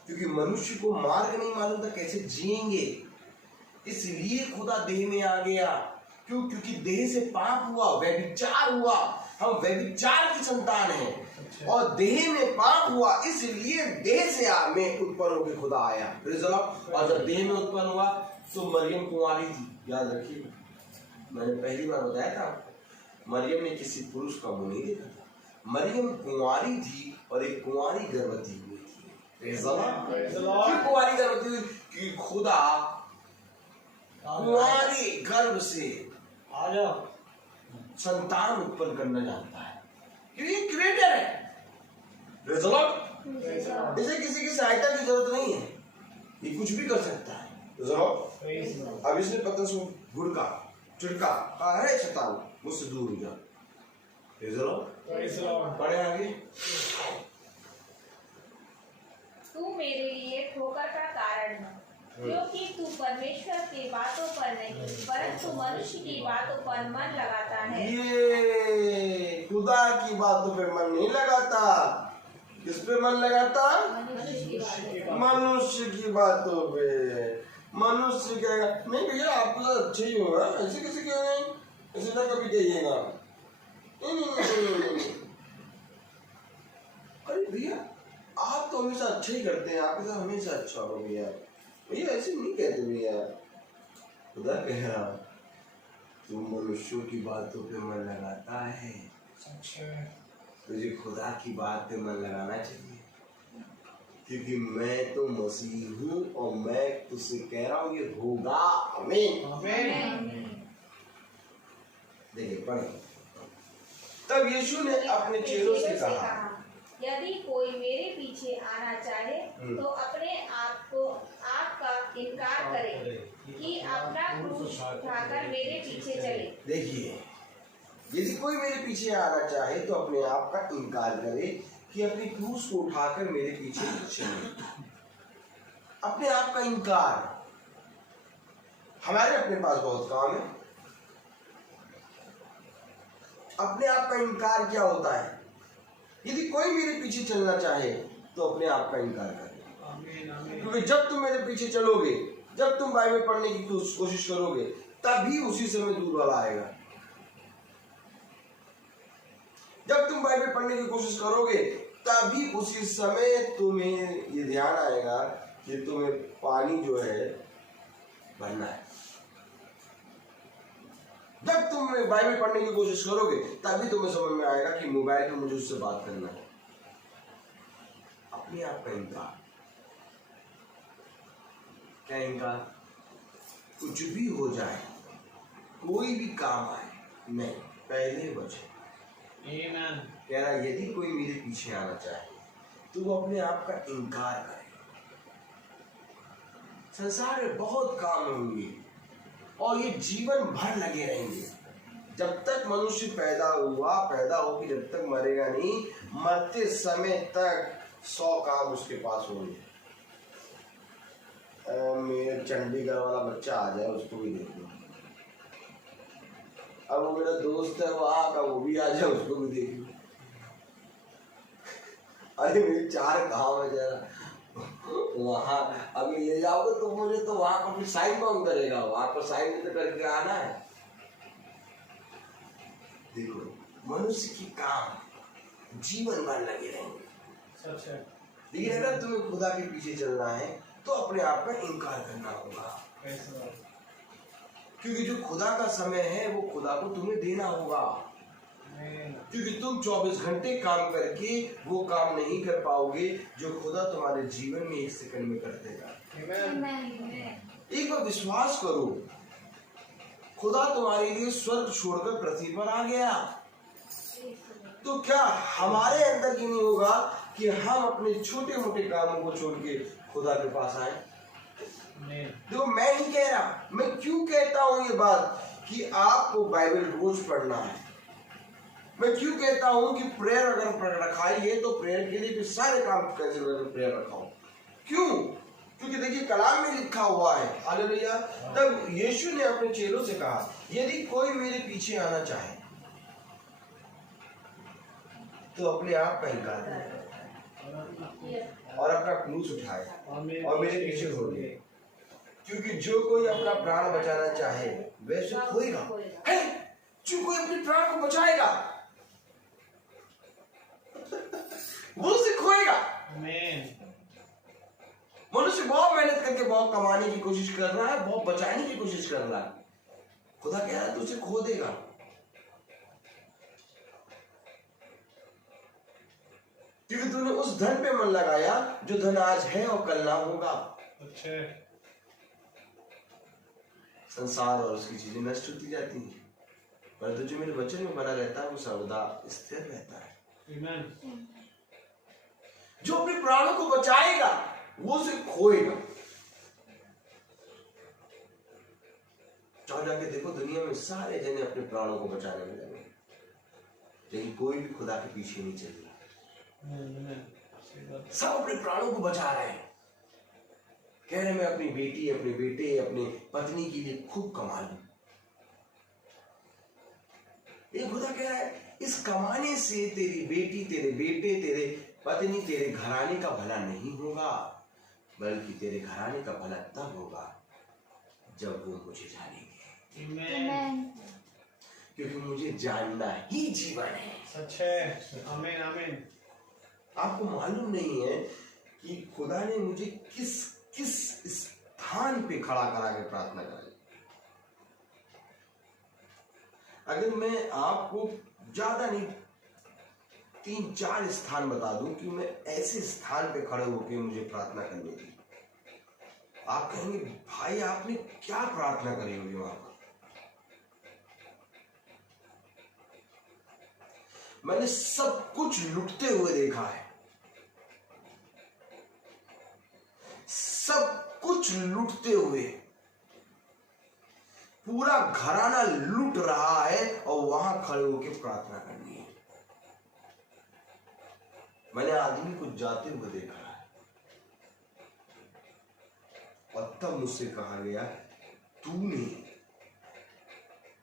क्योंकि मनुष्य को मार्ग नहीं मालूम था कैसे जिएंगे, इसलिए खुदा देह में आ गया। क्यों? क्योंकि देह से पाप हुआ, व्यभिचार हुआ। हम व्यभिचार की संतान हैं और देह में पाप हुआ, इसलिए देह से में उत्पन्न होकर खुदा आया। और जब देह में उत्पन्न हुआ तो मरियम कुंवारी थी। याद रखिए, मैंने पहली बार बताया था मरियम ने किसी पुरुष का मुंह नहीं देखा था। मरियम कुंवारी थी और एक कुंवारी गर्भवती हुई थी। कुंवारी गर्भवती हुई कि खुदा कुंवारी गर्भ से आ जाओ। संतान उत्पन्न करना जानता है, क्योंकि ये क्रिएटर है। इसे किसी की सहायता की जरूरत नहीं है, ये कुछ भी कर सकता है। अब इसने पतरस को भुड़का चिड़का, कहा है शैतान मुझसे दूर हो जा। पढ़े आगे। तू मेरे लिए ठोकर का कारण है, क्योंकि तू परमेश्वर की बातों पर नहीं परंतु मनुष्य की बातों पर मन लगाता है। ये खुदा की बातों पे मन नहीं लगाता। किस पे मन लगाता? मनुष्य की बातों मनुष्य की बातों पे। मनुष्य कहेगा नहीं भैया आपको तो अच्छा ही होगा, ऐसे कैसे कह रहे हैं, ऐसे ना कभी कहिएगा। नहीं। अरे भैया आप तो हमेशा अच्छा ही करते हैं, आपके साथ हमेशा अच्छा हो भैया, भैया ऐसे नहीं कहते भैया। खुदा कह रहा तू मनुष्यों की बातों पे मन लगाता है, तुझे खुदा की बात पे मन लगाना चाहिए, क्योंकि मैं तो मसीह हूँ और मैं तुझसे कह रहा हूँ ये होगा। आमीन। देखिए पढ़े। तब यीशु ने अपने चेलों से कहा यदि कोई मेरे पीछे आना चाहे तो अपने आप का इनकार करे कि अपना क्रूस उठाकर मेरे पीछे चले। देखिए यदि कोई मेरे पीछे आना चाहे तो अपने आप का इनकार करे कि अपनी क्रूस को उठाकर मेरे पीछे चले। अपने आप का इनकार। हमारे अपने पास बहुत काम है। अपने आप का इनकार क्या होता है? यदि कोई मेरे पीछे चलना चाहे तो अपने आप का इनकार करे, क्योंकि जब तुम मेरे पीछे चलोगे, जब तुम बाइबल पढ़ने की कोशिश करोगे, तभी उसी समय दूर वाला आएगा। जब तुम बाइबल पढ़ने की कोशिश करोगे तभी उसी समय तुम्हें ये ध्यान आएगा कि तुम्हें पानी जो है भरना है। जब तुम बाइबल पढ़ने की कोशिश करोगे तभी तुम्हें समझ में आएगा कि मोबाइल पे मुझे उससे बात करना है। अपने आप का इनकार। क्या इनकार? कुछ भी हो जाए, कोई भी काम आए, नहीं, पहले वचन कह रहा यदि कोई मेरे पीछे आना चाहे तो वो अपने आप का इनकार करे। संसार में बहुत काम होंगे और ये जीवन भर लगे रहेंगे। जब तक मनुष्य पैदा होकर जब तक मरेगा नहीं, मरते समय तक 100 काम उसके पास होंगे। मेरे चंडीगढ़ वाला बच्चा आ जाए उसको भी देख लो। अब वो मेरा दोस्त है वहां का, वो भी आ जाए उसको भी देख लो। अरे मेरे 4 काम है जरा वहां अभी ले जाओगे तो मुझे तो वहां का फिर साइन कौन करेगा? वहां पर साइन तो करके आना है। देखो मनुष्य की काम जीवन भर लगे रहेंगे। लेकिन अगर तुम्हें खुदा के पीछे चलना है तो अपने आप का इनकार करना होगा, क्योंकि जो खुदा का समय है वो खुदा को तुम्हें देना होगा। क्योंकि तुम 24 घंटे काम करके वो काम नहीं कर पाओगे जो खुदा तुम्हारे जीवन में 1 सेकंड में कर देगा। एक बार विश्वास करो, खुदा तुम्हारे लिए स्वर्ग छोड़कर पृथ्वी पर आ गया। तो क्या हमारे अंदर ही नहीं होगा कि हम अपने छोटे मोटे कामों को छोड़ के खुदा के पास आए? देखो, मैं नहीं कह रहा, मैं क्यों कहता हूं ये बात कि आपको बाइबल रोज पढ़ना है। मैं क्यों कहता हूं कि प्रेयर अगर रखाई है तो प्रेयर के लिए भी सारे काम कैंसिल करके प्रेयर रखाओ। क्यों? क्योंकि देखिए, कलाम में लिखा हुआ है, हालेलुया। तब यीशु ने अपने चेलों से कहा, यदि कोई मेरे पीछे आना चाहे तो अपने आप का इनकार करे और अपना क्रूस उठाए और मेरे पीछे हो ले। क्योंकि जो कोई अपना प्राण बचाना चाहे वैसे खोएगा, है जो कोई अपने प्राण को बचाएगा वो उसे खोएगा। मनुष्य बहुत मेहनत करके बहुत कमाने की कोशिश कर रहा है, बहुत बचाने की कोशिश कर रहा है। खुदा कह रहा है तू उसे खो देगा। क्योंकि तूने उस धन पे मन लगाया जो धन आज है और कल ना होगा। संसार और उसकी चीजें नष्ट होती जाती हैं, परंतु जो मेरे वचन में बना रहता है वो सर्वदा स्थिर रहता है। जो अपने प्राणों को बचाएगा वो उसे खोएगा। जाओ जाके देखो, दुनिया में सारे जने अपने प्राणों को बचाने में लगे, लेकिन कोई भी खुदा के पीछे नहीं चल रहा। सब अपने प्राणों को बचा रहे हैं, कह रहे मैं अपनी बेटी, अपने बेटे, अपने पत्नी के लिए खूब कमा लूं। ये खुदा कह रहा है इस कमाने से तेरी बेटी, तेरे बेटे, तेरे पत्नी, तेरे घराने का भला नहीं होगा, बल्कि तेरे घराने का भला तब होगा जब वो मुझे जानेंगे। क्योंकि मुझे जानना ही जीवन है। सच है। आमीन आमीन। आपको मालूम नहीं है कि खुदा ने मुझे किस किस स्थान पे खड़ा करा के प्रार्थना कराई। अगर मैं आपको ज्यादा नहीं 3-4 स्थान बता दूं कि मैं ऐसे स्थान पे खड़े होकर मुझे प्रार्थना करनी थी, आप कहेंगे भाई आपने क्या प्रार्थना करी होगी वहां पर? मैंने सब कुछ लुटते हुए देखा है, सब कुछ लूटते हुए, पूरा घराना लूट रहा है और वहां खड़े होकर प्रार्थना करनी है। मैंने आदमी को जाते हुए देखा है और तब मुझसे कहा गया तूने,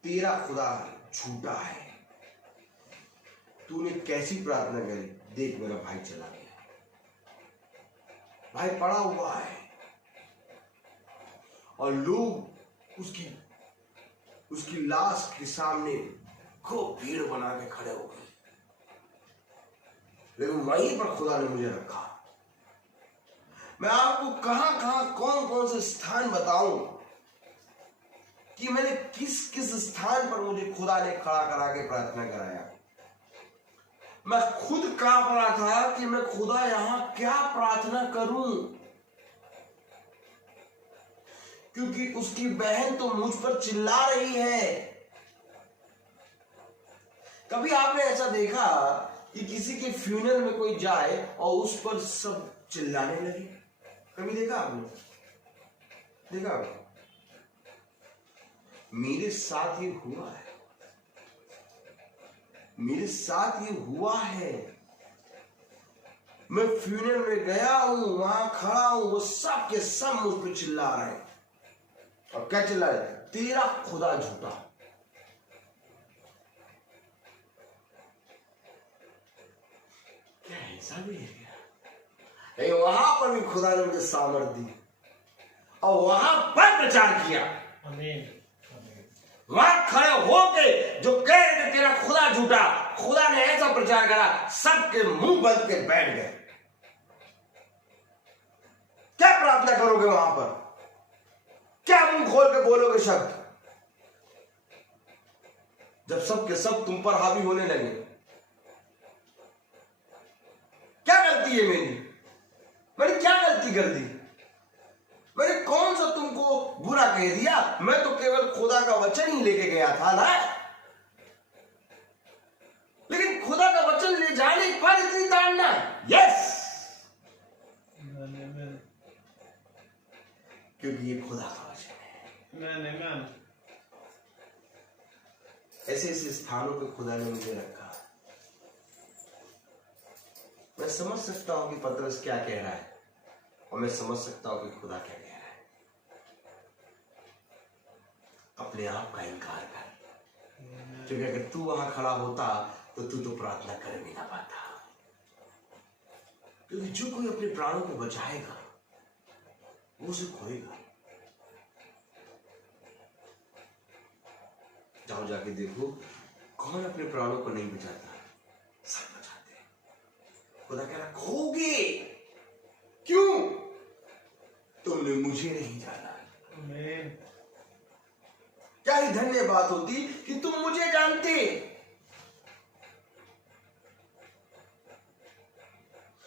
तेरा खुदा झूठा है, तूने कैसी प्रार्थना करी? देख मेरा भाई चला गया, भाई पड़ा हुआ है और लोग उसकी लाश के सामने खूब भीड़ बना के खड़े हो गए, लेकिन वहीं पर खुदा ने मुझे रखा। मैं आपको कहां कहां कौन कौन से स्थान बताऊं कि मैंने किस किस स्थान पर मुझे खुदा ने खड़ा करा के प्रार्थना कराया। मैं खुद कांप रहा था कि मैं खुदा यहां क्या प्रार्थना करूं, क्योंकि उसकी बहन तो मुझ पर चिल्ला रही है। कभी आपने ऐसा देखा कि किसी के फ्यूनरल में कोई जाए और उस पर सब चिल्लाने लगे? कभी देखा आपने? देखा आपने? मेरे साथ ये हुआ है, मेरे साथ ये हुआ है। मैं फ्यूनरल में गया हूं, वहां खड़ा हूं, वो सब के सब मुझ पर चिल्ला रहे हैं। और क्या चिल्ला रहे? तेरा खुदा झूठा। क्या ऐसा भी है? वहां पर भी खुदा ने मुझे सामर्थ दी और वहां पर प्रचार किया। वहां खड़े होके जो कह रहे थे तेरा खुदा झूठा, खुदा ने ऐसा प्रचार करा, सबके मुंह बंद के बैठ गए। क्या प्रार्थना करोगे वहां पर? क्या मुंह खोल के बोलोगे शब्द जब सबके सब तुम पर हावी होने लगे? क्या गलती है मेरी? मैंने क्या गलती कर दी? मैंने कौन सा तुमको बुरा कह दिया? मैं तो केवल खुदा का वचन ही लेके गया था ना। लेकिन खुदा का वचन ले जाने पर इतनी ताड़ना। यस, क्योंकि ये खुदा का वचन है। ऐसे ऐसे स्थानों पे खुदा ने मुझे रखा। मैं समझ सकता हूं कि पतरस क्या कह रहा है, और मैं समझ सकता हूं कि खुदा क्या कह रहा है। अपने आप का इनकार कर, क्योंकि अगर तू वहां खड़ा होता तो तू तो प्रार्थना कर भी ना पाता। क्योंकि जो कोई अपने प्राणों को बचाएगा वो उसे खोएगा। जाओ जाके देखो, कौन अपने प्राणों को नहीं बचाता? सब बचाते हैं। खुदा कह रहा खोगे क्यों? तुमने मुझे नहीं जाना। क्या ही धन्य बात होती कि तुम मुझे जानते।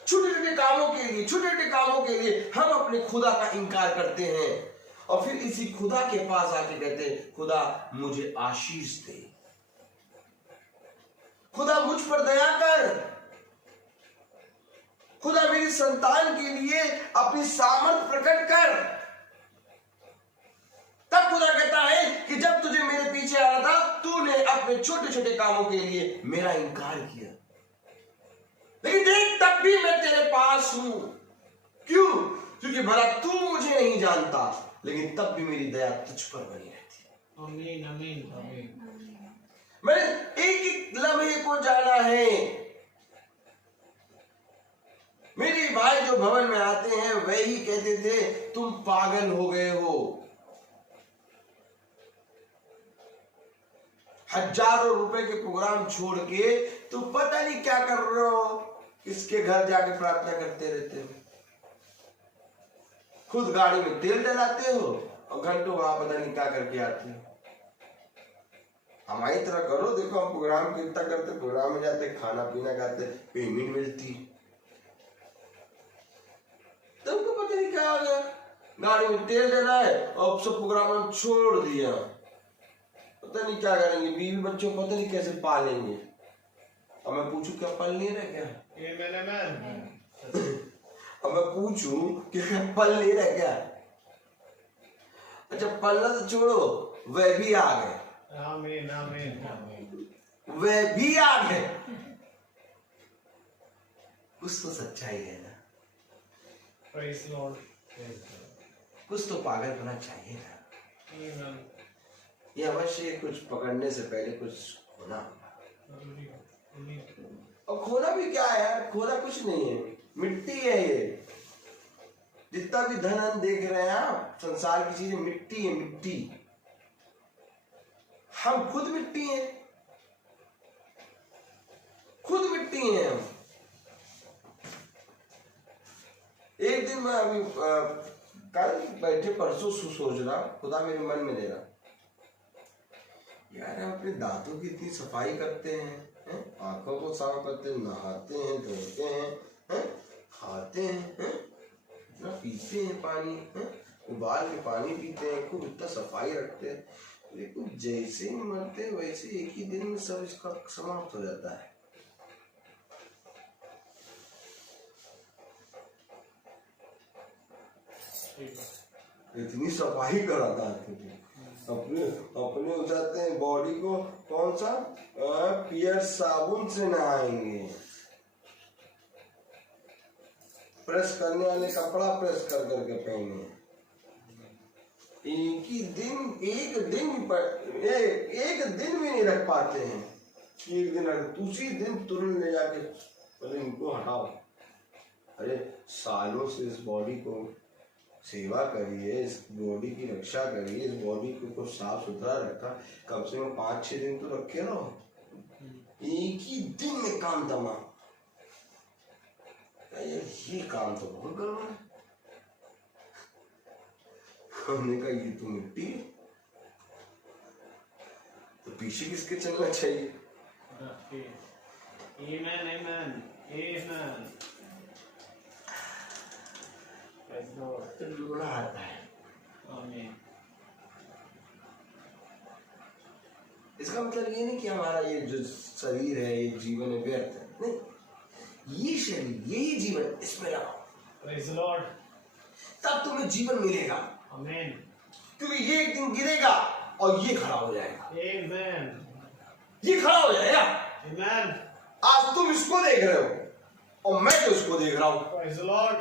छोटे छोटे कामों के लिए, छोटे छोटे कामों के लिए हम अपने खुदा का इनकार करते हैं, और फिर इसी खुदा के पास आके कहते हैं, खुदा मुझे आशीष दे, खुदा मुझ पर दया कर, खुदा मेरी संतान के लिए अपनी सामर्थ प्रकट कर। तब खुदा कहता है कि जब तुझे मेरे पीछे आना था, तूने अपने छोटे छोटे कामों के लिए मेरा इनकार किया, लेकिन देख तब भी मैं तेरे पास हूं। क्यों? क्योंकि भला तू मुझे नहीं जानता, लेकिन तब भी मेरी दया तुझ पर बनी रहती है। आमीन आमीन आमीन। मैंने एक एक लम्हे को जाना है। मेरे भाई जो भवन में आते हैं वही कहते थे, तुम पागल हो गए हो। हजारों रुपए के प्रोग्राम छोड़ के तुम पता नहीं क्या कर रहे हो, किसके घर जाके प्रार्थना करते रहते हो। खुद गाड़ी में तेल डलाते हो और घंटों वहां पता नहीं क्या करके आते हो। हमारी तरह करो, देखो हम प्रोग्राम कितना करते, प्रोग्राम में जाते, खाना पीना खाते, पेमेंट मिलती, तुमको पता नहीं क्या हो गया। गाड़ी में तेल डला है और सब प्रोग्राम हम छोड़ दिया, पता नहीं क्या करेंगे, बीवी बच्चों पता नहीं कैसे पालेंगे। अब मैं पूछूं क्या पल नहीं रहा क्या? अब मैं पूछूं कि क्या पल नहीं रहा क्या? अच्छा पलना तो छोड़ो, वह भी आ गए। आमीन आमीन आमीन। वह भी आ गए। कुछ तो सच्चाई है ना, प्रेज़ लॉर्ड। कुछ तो पागलपना चाहिए ना। आमीन। ये अवश्य कुछ पकड़ने से पहले कुछ होना होगा। और खोना भी क्या है यार? खोना कुछ नहीं है, मिट्टी है ये। जितना भी धन हम देख रहे हैं आप, संसार की चीजें मिट्टी है, मिट्टी। हम खुद मिट्टी हैं, खुद मिट्टी हैं हम। एक दिन मैं अभी कल बैठे परसों सोच रहा, खुदा मेरे मन में ले रहा, यार हम अपने दांतों की इतनी सफाई करते हैं, आंखों को साफ करते हैं, नहाते हैं, धोते हैं, खाते हैं, इतना पीते हैं पानी, उबाल के पानी पीते हैं, खूब इतना सफाई रखते हैं, लेकिन जैसे ही मरते हैं वैसे एक ही दिन में सब इसका समाप्त हो जाता है। इतनी सफाई कराता है, अपने अपने हो जाते हैं, बॉडी को कौन सा पियर साबुन से नहाएंगे, प्रेस करने वाले कपड़ा प्रेस कर करके पहने, एक दिन भी नहीं रख पाते हैं। एक दिन दूसरी दिन तुरंत ले जाके बोले इनको हटाओ। अरे सालों से इस बॉडी को सेवा करिए, इस बॉडी की रक्षा करिए, इस बॉडी को कुछ साफ सुथरा रखा, कम से कम 5-6 दिन तो रखे रहो। एक ही दिन में काम तमाम। ये काम तो बहुत गड़बड़ है। हमने कहा ये तो मिट्टी है, तो पीछे किसके चलना चाहिए? Praise the Lord. तो रुला आता है। Amen. इसका मतलब ये नहीं कि हमारा ये जो शरीर है, ये जीवन है, व्यर्थ है, नहीं। ये शरीर, यही जीवन, इसमें लगाओ, Praise the Lord. तब तुम्हें जीवन मिलेगा। Amen. क्योंकि ये एक दिन गिरेगा और ये खड़ा हो जाएगा, Amen. ये खड़ा हो जाएगा। Amen. आज तुम इसको देख रहे हो और मैं तो इसको देख रहा हूं, Praise the Lord.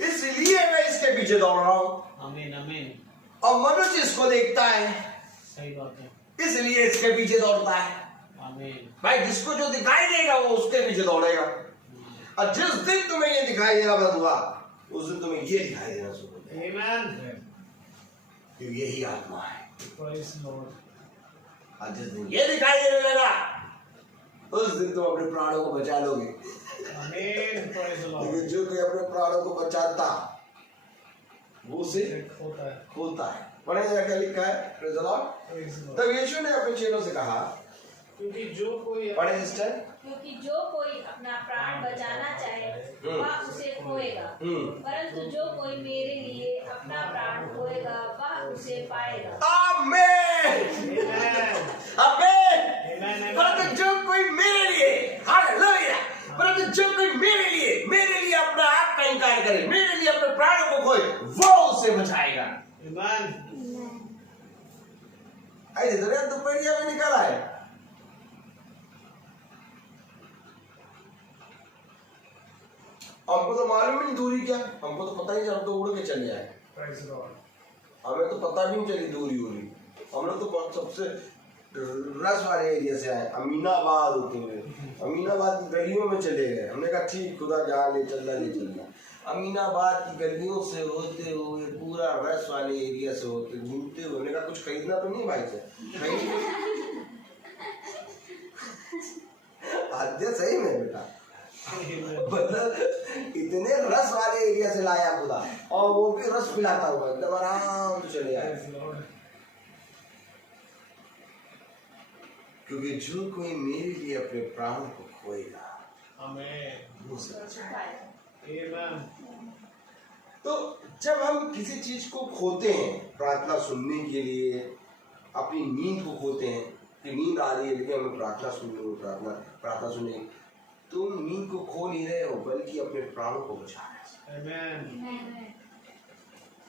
इसलिए मैं इसके पीछे दौड़ रहा हूं। Amen. Amen. और मनुष्य इसको देखता है, सही बात है। इसलिए इसके पीछे दौड़ता है। Amen. भाई जिसको जो दिखाई देगा वो उसके पीछे दौड़ेगा। और जिस दिन तुम्हें ये दिखाई देना बंद हुआ, उस दिन तुम्हें ये दिखाई देना शुरू हो जाएगा, Amen. क्योंकि यही आत्मा है। Praise the Lord. और जिस दिन ये दिखाई देने लगा, उस दिन तुम अपने प्राणों को बचा लोगे। Amen. Praise the Lord. लेकिन जो कोई अपने प्राणों को बचाता, वो उसे होता है। होता है। पढ़ेगा क्या लिखा है? Praise the Lord. Praise the Lord. तब यीशु ने अपने चेलों से कहा, क्योंकि जो कोई पढ़े सिस्टर। क्योंकि जो कोई अपना प्राण बचाना चाहे वह उसे खोएगा, परंतु जो कोई मेरे लिए अपना प्राण खोएगा वह उसे पाएगा। आमीन। Amen. आमीन। Amen. परंतु जो कोई मेरे लिए, हालेलुया, परंतु जो कोई मेरे लिए अपना आप का इनकार करे, मेरे लिए अपने प्राणों को खोए, वो उसे बचाएगा। Amen. ऐसे तो दोपहरिया में निकल आए। हमको तो मालूम ही नहीं दूरी क्या, हमको तो पता ही नहीं, हम तो उड़ के चले आए। Praise the Lord. हमें तो पता भी नहीं चली दूरी उरी। हम लोग तो सबसे रस वाले एरिया से आए, अमीनाबाद होते हुए, अमीनाबाद की गलियों में चले गए। हमने कहा ठीक, खुदा जहाँ ले चलना ले चलना। अमीनाबाद की गलियों से होते हुए पूरा रस वाले एरिया से होते घूमते हुए, हमने कहा कुछ खरीदना तो नहीं भाई से, आद्य सही में बेटा, मतलब इतने रस वाले एरिया से लाया खुदा, और वो भी रस पिलाता हुआ एकदम आराम से चले आए। Praise the Lord. क्योंकि जो कोई मेरे लिए अपने प्राण को खोएगा, Amen. वो उसे बचाएगा। Amen. तो जब हम किसी चीज को खोते हैं, प्रार्थना सुनने के लिए, अपनी नींद को खोते हैं कि नींद आ रही है लेकिन हमें प्रार्थना सुननी, प्रार्थना सुनने, तुम नींद को खो नहीं रहे हो बल्कि अपने प्राणों को बचा रहे हो। Amen.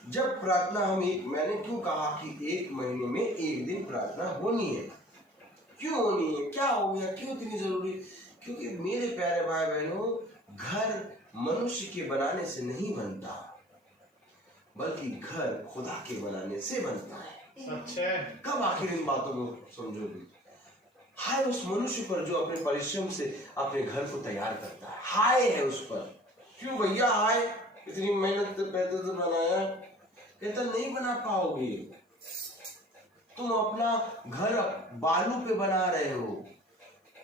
जब प्रार्थना हम मैंने क्यों कहा कि एक महीने में एक दिन प्रार्थना होनी है, क्यों होनी है, क्या हो गया, क्यों इतनी जरूरी? क्योंकि मेरे प्यारे भाई बहनों, घर मनुष्य के बनाने से नहीं बनता, बल्कि घर खुदा के बनाने से बनता है। सच है। कब आखिर इन बातों को समझोगे? हाय उस मनुष्य पर जो अपने परिश्रम से अपने घर को तैयार करता है, हाय है उस पर। क्यों भैया हाय, इतनी मेहनत पैसे से बनाया, कहता नहीं बना पाओगे, तुम अपना घर बालू पे बना रहे हो,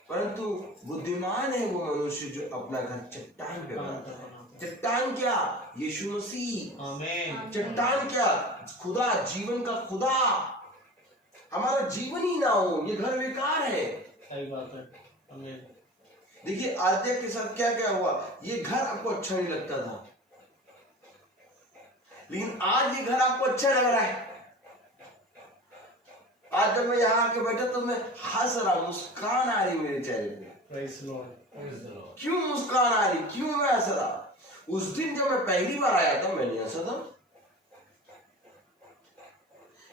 परंतु बुद्धिमान है वो मनुष्य जो अपना घर चट्टान पे बनाता है। चट्टान क्या? यीशु मसीह। आमीन। चट्टान क्या? खुदा, जीवन का खुदा। हमारा जीवन ही ना हो, ये घर बेकार है। सही बात है। आमीन। देखिए आद्या के साथ क्या क्या हुआ, ये घर आपको अच्छा नहीं लगता था, लेकिन आज ये घर आपको अच्छा लग रहा है। आज जब मैं यहाँ आके बैठा तो मैं हंस रहा, मुस्कान आ रही मेरे चेहरे पे। Praise the Lord, praise the Lord. क्यों मुस्कान आ रही, क्यों मैं हंस रहा? उस दिन जब मैं पहली बार आया था मैं नहीं हंसा था,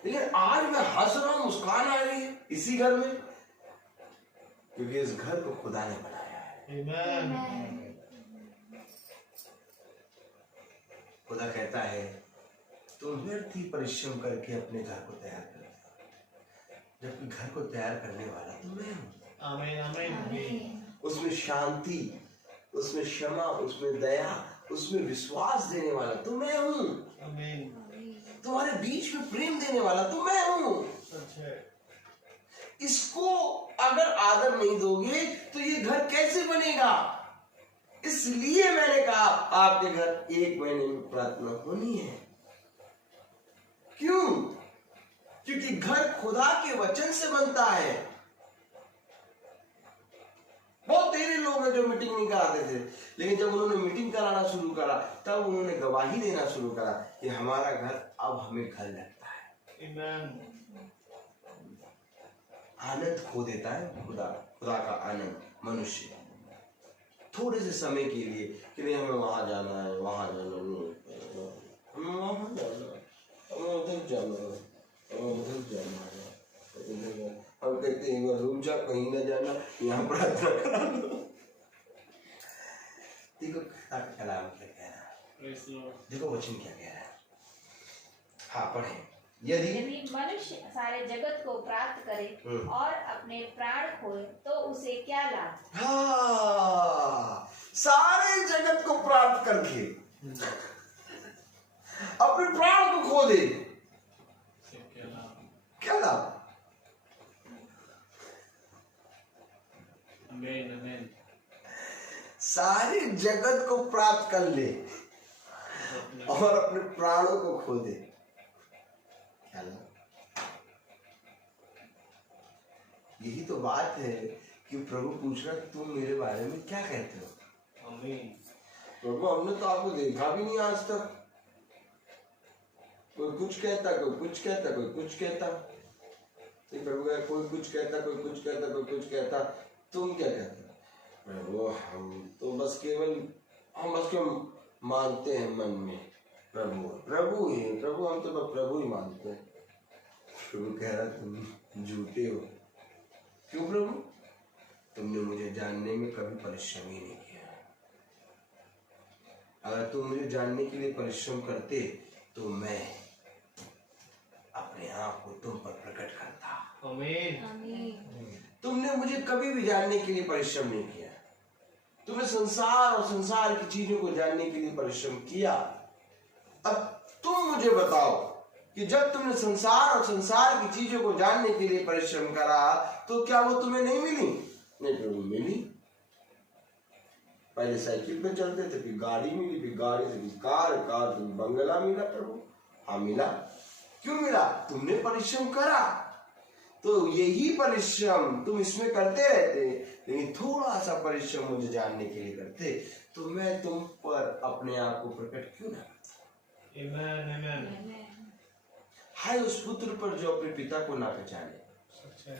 लेकिन आज मैं हंस रहा हूं, मुस्कान आ रही है इसी घर में, क्योंकि इस घर को खुदा ने बनाया है। आमीन। खुदा कहता है तुम व्यर्थ ही परिश्रम करके अपने घर को तैयार कर, जबकि घर को तैयार करने वाला तो मैं हूं। आमीन, आमीन। उसमें शांति, उसमें क्षमा, उसमें दया, उसमें विश्वास देने वाला तो मैं हूं। आमीन। तुम्हारे बीच में प्रेम देने वाला तो मैं हूं। सच है। इसको अगर आदर नहीं दोगे तो ये घर कैसे बनेगा? इसलिए मैंने कहा आपके घर एक महीने में प्रार्थना होनी है। क्यों? क्योंकि घर खुदा के वचन से बनता है। बहुत तेरे लोग हैं जो जो मीटिंग नहीं कराते थे, लेकिन जब उन्होंने मीटिंग कराना शुरू करा तब उन्होंने गवाही देना शुरू करा कि हमारा घर अब हमें घर लगता है। Amen. आनंद खो देता है खुदा का आनंद मनुष्य थोड़े से समय के लिए कि नहीं हमें वहां जाना है, वहां जाना है, हमें वहां जाना है, हमें उधर जाना है, हमें उधर जाना है। हम कहते हैं रूम जा, कहीं ना जाना, यहाँ प्रार्थना करा लो। देखो कलाम क्या कह रहा है, Praise the Lord. देखो वचन क्या कह रहा है। हाँ पढ़े। यदि यदि मनुष्य सारे जगत को प्राप्त करे और अपने प्राण खोए तो उसे क्या लाभ। हाँ, सारे जगत को प्राप्त करके अपने प्राण को खो दे, क्या लाभ। Amen. Amen. सारे जगत को प्राप्त कर ले और अपने प्राणों को खो दे, क्या लाभ। यही तो बात है कि प्रभु पूछ रहा तुम मेरे बारे में क्या कहते हो। Amen. प्रभु हमने तो आपको देखा भी नहीं आज तक, कोई कुछ कहता, कोई कुछ कहता, कोई कुछ कहता। तो प्रभु कहा कोई कुछ कहता, कोई कुछ कहता, कोई कुछ कहता, तुम क्या कहते हो। प्रभु हम तो बस केवल मानते हैं मन में, प्रभु ही प्रभु, हम तो बस प्रभु ही मानते हैं। प्रभु कह रहा तुम झूठे हो। क्यों प्रभु, तुमने मुझे जानने में कभी परिश्रम ही नहीं किया। अगर तुम मुझे जानने के लिए परिश्रम करते तो मैं अपने आप को तुम पर प्रकट करता। Amen. तुमने मुझे कभी भी जानने के लिए परिश्रम नहीं किया। तुमने संसार और संसार की चीजों को जानने के लिए परिश्रम किया। अब तुम मुझे बताओ कि जब तुमने संसार और संसार की चीजों को जानने के लिए परिश्रम करा तो क्या वो तुम्हें नहीं मिली। नहीं प्रभु मिली। पहले साइकिल पे चलते थे, फिर गाड़ी मिली, फिर गाड़ी से फिर कार से बंगला मिला। प्रभु हाँ मिला। क्यों मिला, तुमने परिश्रम करा। तो यही परिश्रम तुम इसमें करते रहते, लेकिन थोड़ा सा परिश्रम मुझे जानने के लिए करते तो मैं तुम पर अपने आप को प्रकट क्यों ना करता। Amen. Amen. हाय उस पुत्र पर जो अपने पिता को ना पहचाने। सच है।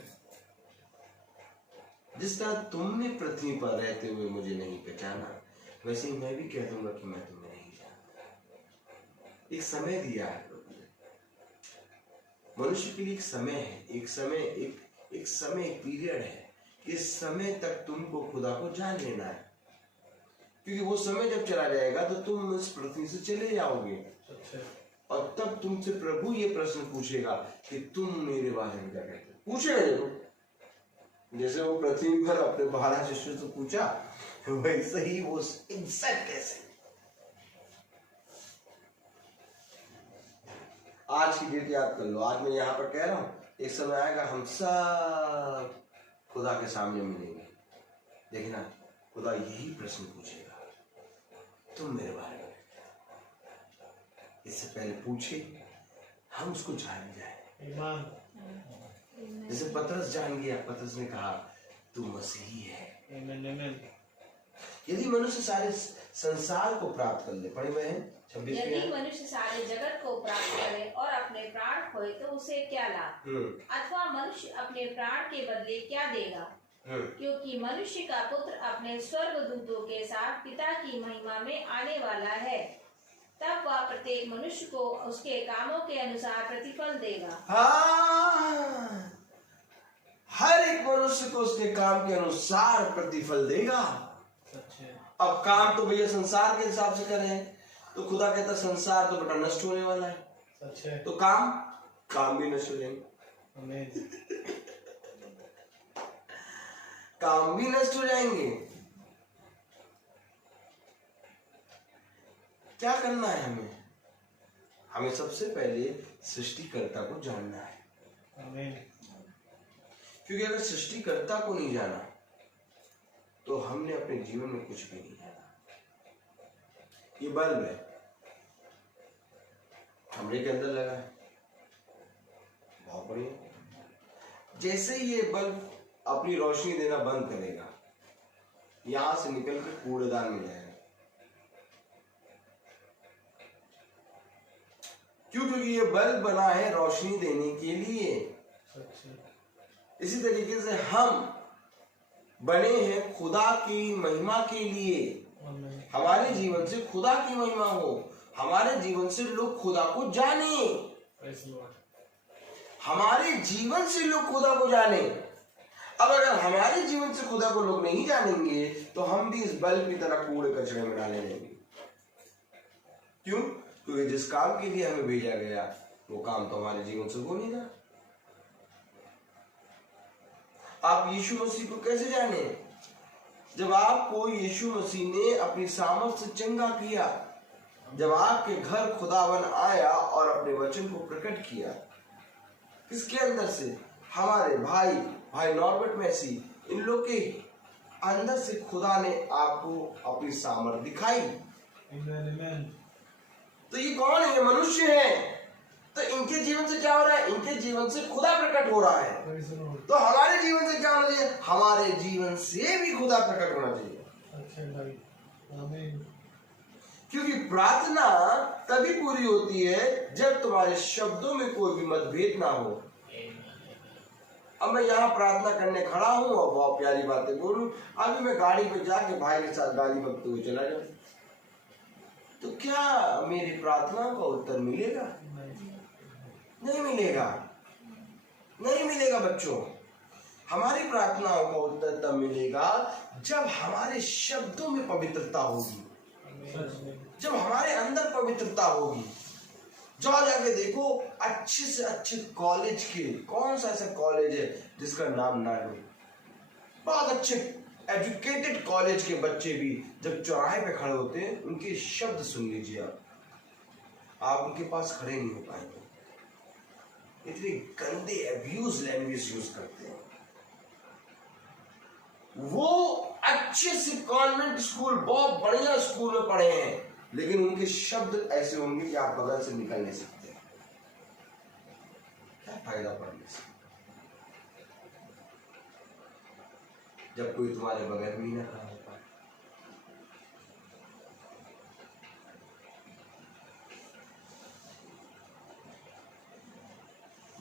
जिस तरह तुमने पृथ्वी पर रहते हुए मुझे नहीं पहचाना, वैसे ही मैं भी कह दूंगा कि मैं तुम्हें नहीं जानता। एक समय दिया है प्रभु ने। मनुष्य के लिए एक समय है, एक समय एक पीरियड है। इस समय तक तुमको खुदा को जान लेना है, क्योंकि वो समय जब चला जाएगा तो तुम इस पृथ्वी से चले जाओगे। सच है। और तब तुमसे प्रभु ये प्रश्न पूछेगा कि तुम मेरे बारे में क्या कहते हो। पूछेगा जरूर, जैसे वो पृथ्वी पर अपने 12 शिष्यों से पूछा, वैसे ही वो एग्जैक्ट ऐसे आज की डेट याद कर लो। आज मैं यहाँ पर कह रहा हूँ, एक समय आएगा हम सब खुदा के सामने मिलेंगे। देखना खुदा यही प्रश्न पूछेगा, तुम मेरे बारे में। इससे पहले पूछे हम उसको जान जाए। Amen. जैसे पतरस जान गया, पतरस ने कहा तू मसीही है। Amen. Amen. यदि मनुष्य सारे संसार को प्राप्त कर ले, पढ़े हुए हैं 26 यदि में। मनुष्य सारे जगत को प्राप्त करे और अपने प्राण खोए तो उसे क्या लाभ। अथवा मनुष्य अपने प्राण के बदले क्या देगा। क्योंकि मनुष्य का पुत्र अपने स्वर्गदूतों के साथ पिता की महिमा में आने वाला है, तब वह प्रत्येक मनुष्य को उसके कामों के अनुसार प्रतिफल देगा। हाँ, हर एक मनुष्य को उसके काम के अनुसार प्रतिफल देगा। सच है। अब काम तो भैया संसार के हिसाब से करें तो खुदा कहता संसार तो बेटा नष्ट होने वाला है, सच है। तो काम भी नष्ट हो जाएंगे। Amen. काम भी नष्ट हो जाएंगे। क्या करना है हमें सबसे पहले सृष्टिकर्ता को जानना है। Amen. क्योंकि अगर सृष्टिकर्ता को नहीं जाना तो हमने अपने जीवन में कुछ भी नहीं जाना। ये बल्ब है, कमरे के अंदर लगा है, बहुत बढ़िया। जैसे ही ये बल्ब अपनी रोशनी देना बंद करेगा यहां से निकल के कूड़ेदान में जाएगा। क्यों? क्योंकि ये बल्ब बना है रोशनी देने के लिए। इसी तरीके से हम बने हैं खुदा की महिमा के लिए। हमारे जीवन से खुदा की महिमा हो, हमारे जीवन से लोग खुदा को जाने, हमारे जीवन से लोग खुदा को जाने। अब अगर हमारे जीवन से खुदा को लोग नहीं जानेंगे तो हम भी इस बल्ब की तरह कूड़े कचरे में डाले जाएंगे। क्यों? क्योंकि जिस काम के लिए हमें भेजा गया वो काम तो हमारे जीवन से हो नहीं रहा। आप यीशु मसीह को कैसे जाने? जब आपको यीशु मसीह ने अपनी सामर्थ से चंगा किया, जब आपके घर खुदावन आया और अपने वचन को प्रकट किया। किसके अंदर से? हमारे भाई नॉर्बर्ट मैसी, इन लोग के अंदर से खुदा ने आपको अपनी सामर्थ दिखाई। तो ये कौन है? ये मनुष्य है। तो इनके जीवन से क्या हो रहा है? इनके जीवन से खुदा प्रकट हो रहा है। तो हमारे जीवन से क्या होना चाहिए? हमारे जीवन से भी खुदा प्रकट होना चाहिए। क्योंकि प्रार्थना तभी पूरी होती है जब तुम्हारे शब्दों में कोई भी मतभेद ना हो। अब मैं यहाँ प्रार्थना करने खड़ा हूँ और बहुत प्यारी बातें बोलूं, अभी मैं गाड़ी पे जाके भाई के साथ गाली बकते हुए चला जाऊं, तो क्या मेरी प्रार्थना का उत्तर मिलेगा? नहीं मिलेगा, नहीं मिलेगा बच्चों। हमारी प्रार्थनाओं का उत्तर तब मिलेगा जब हमारे शब्दों में पवित्रता होगी, जब हमारे अंदर पवित्रता होगी। जाओ जाके देखो अच्छे से अच्छे कॉलेज के, कौन सा ऐसा कॉलेज है जिसका नाम ना लो, बहुत अच्छे एजुकेटेड कॉलेज के बच्चे भी जब चौराहे पे खड़े होते हैं, उनके शब्द सुन लीजिए आप उनके पास खड़े नहीं हो पाएंगे। इतने गंदे अब्यूज लैंग्वेज यूज करते हैं। वो अच्छे से कॉन्वेंट स्कूल, बहुत बढ़िया स्कूल में पढ़े हैं, लेकिन उनके शब्द ऐसे होंगे कि आप बगल से निकल नहीं सकते। क्या फायदा पढ़ने से जब कोई तुम्हारे बगल में ही ना खड़ा हो पाए।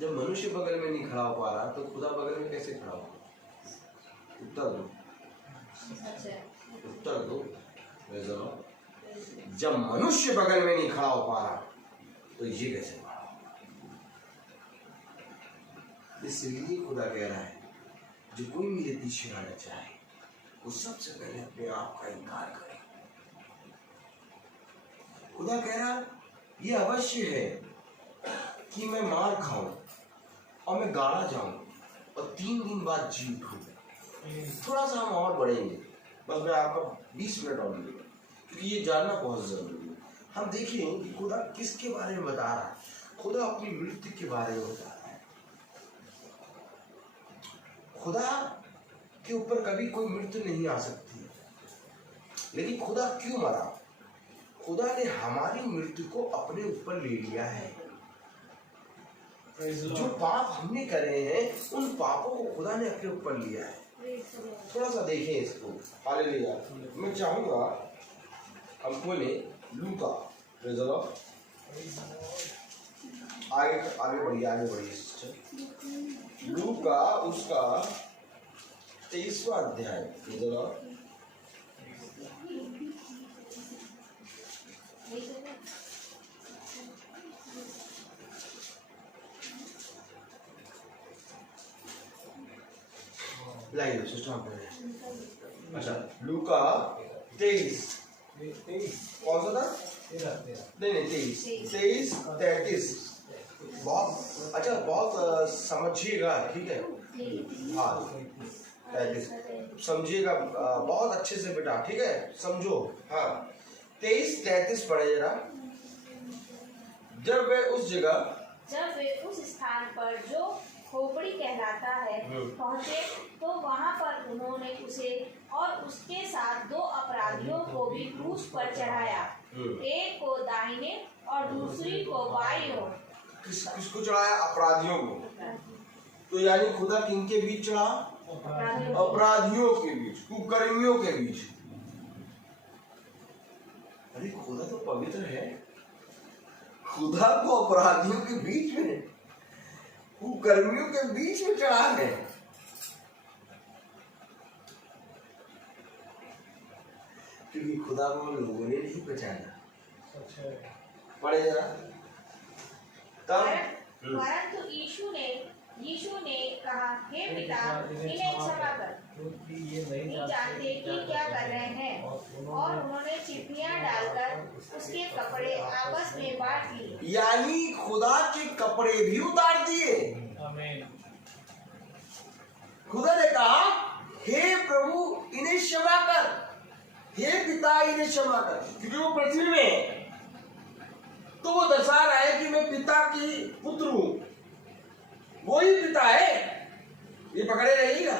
जब मनुष्य बगल में नहीं खड़ा हो पा रहा तो खुदा बगल में कैसे खड़ा हो? उत्तर दो, उत्तर दो। जब मनुष्य बगल में नहीं खड़ा हो पा रहा तो ये कैसे खड़ा होगा? इसलिए खुदा कह रहा है जो कोई मेरे पीछे आना चाहे वो सबसे पहले अपने आप का इनकार करे। खुदा कह रहा ये अवश्य है कि मैं मार खाऊं और मैं गाड़ा जाऊं और 3 दिन बाद जी उठूं। थोड़ा सा हम और बढ़ेंगे, बस मैं आपका 20 मिनट और लूंगा, क्योंकि ये जानना बहुत जरूरी है। हम देखें कि खुदा किसके बारे में बता रहा है। खुदा अपनी मृत्यु के बारे में बता रहा है। खुदा के ऊपर कभी कोई मृत्यु नहीं आ सकती, लेकिन खुदा क्यों मरा? खुदा ने हमारी मृत्यु को अपने ऊपर ले लिया है। जो पाप हमने करे हैं उन पापों को खुदा ने अपने ऊपर लिया है। थोड़ा सा देखें इसको। हालेलुया। मैं चाहूंगा हम खोले लूका, आगे आगे बढ़िए, आगे बढ़िए। लूका उसका 23वां अध्याय, लाइए सिस्टम पे। अच्छा, लूका 23 कौन सा था? नहीं 23 33। बहुत अच्छा, बहुत समझिएगा, ठीक है? हाँ 33 समझिएगा बहुत अच्छे से बेटा, ठीक है? समझो। हाँ 23-33 पढ़े जरा। जब वे उस स्थान पर जो खोपड़ी कहलाता है पहुँचे, तो वहाँ पर उन्होंने उसे और उसके साथ 2 अपराधियों को भी क्रूस पर चढ़ाया, एक को दाहिने और दूसरी को बाईं ओर। किसको चढ़ाया? अपराधियों को। तो यानी खुदा किनके बीच चढ़ा? अपराधियों के बीच, कुकर्मियों के बीच। अरे खुदा तो पवित्र है, खुदा को अपराधियों के बीच में, कुकर्मियों के बीच में चढ़ा है। क्योंकि खुदा को लोगों ने नहीं पहचाना। पढ़े जरा तब। परंतु यीशु ने कहा, हे पिता, इन्हें क्षमा कर, नहीं जानते कि क्या कर रहे हैं। और उन्होंने चिट्ठियां डालकर उसके कपड़े आपस में बांट लिए। यानी खुदा के कपड़े भी उतार दिए। खुदा ने कहा, हे प्रभु इन्हें क्षमा कर, हे पिता इन्हें क्षमा कर, क्योंकि वो पृथ्वी में है। तो वो दर्शा रहा है कि मैं पिता की पुत्र हूं, वही पिता है। ये पकड़े रहिएगा,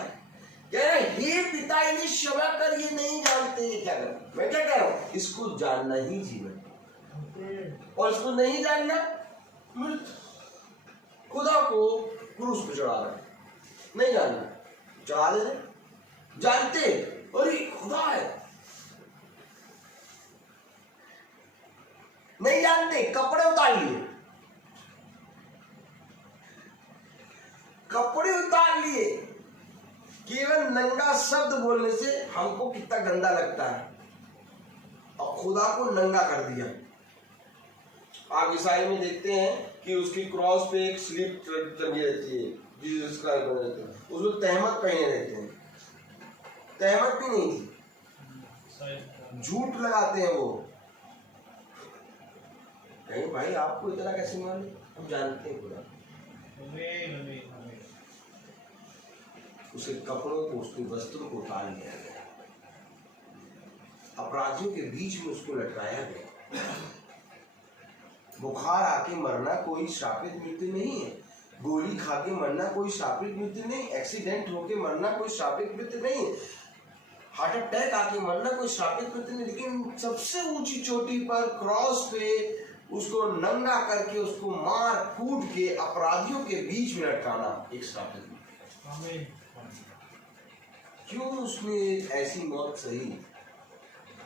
कह रहे हे पिता इन्हें क्षमा कर, ये नहीं जानते ये क्या कर। मैं क्या कह रहा हूं, इसको जानना ही जीवन, और इसको नहीं जानना मृत्यु। खुदा को क्रूस पे चढ़ा रहे, नहीं जानना, चढ़ा दे रहे। जानते अरे खुदा है, नहीं जानते, कपड़े उतार लिए, कपड़े उतार लिए। केवल नंगा शब्द बोलने से हमको कितना गंदा लगता है, और खुदा को नंगा कर दिया। आप ईसाई में देखते हैं कि उसकी क्रॉस पे एक स्लिप टंगी रहती है, जीसस क्राइस्ट बने रहते हैं, उसमें तहमत पहने रहते हैं। तहमत भी नहीं थी, झूठ लगाते हैं वो। कहीं भाई आपको इतना कैसे मालूम, हम जानते हैं खुदा। उसके कपड़ों को, उसके वस्त्रों को उतार लिया गया, अपराधियों के बीच में उसको लटकाया गया। बुखार आके मरना कोई शापित मृत्यु नहीं है, गोली खा के मरना कोई शापित मृत्यु नहीं, एक्सीडेंट होके मरना कोई शापित मृत्यु नहीं, हार्ट अटैक आके मरना कोई शापित मृत्यु नहीं। लेकिन सबसे ऊंची चोटी पर क्रॉस पे उसको नंगा करके, उसको मार कूट के अपराधियों के बीच में लटकाना एक शापित मृत्यु। क्यों उसने ऐसी मौत सही,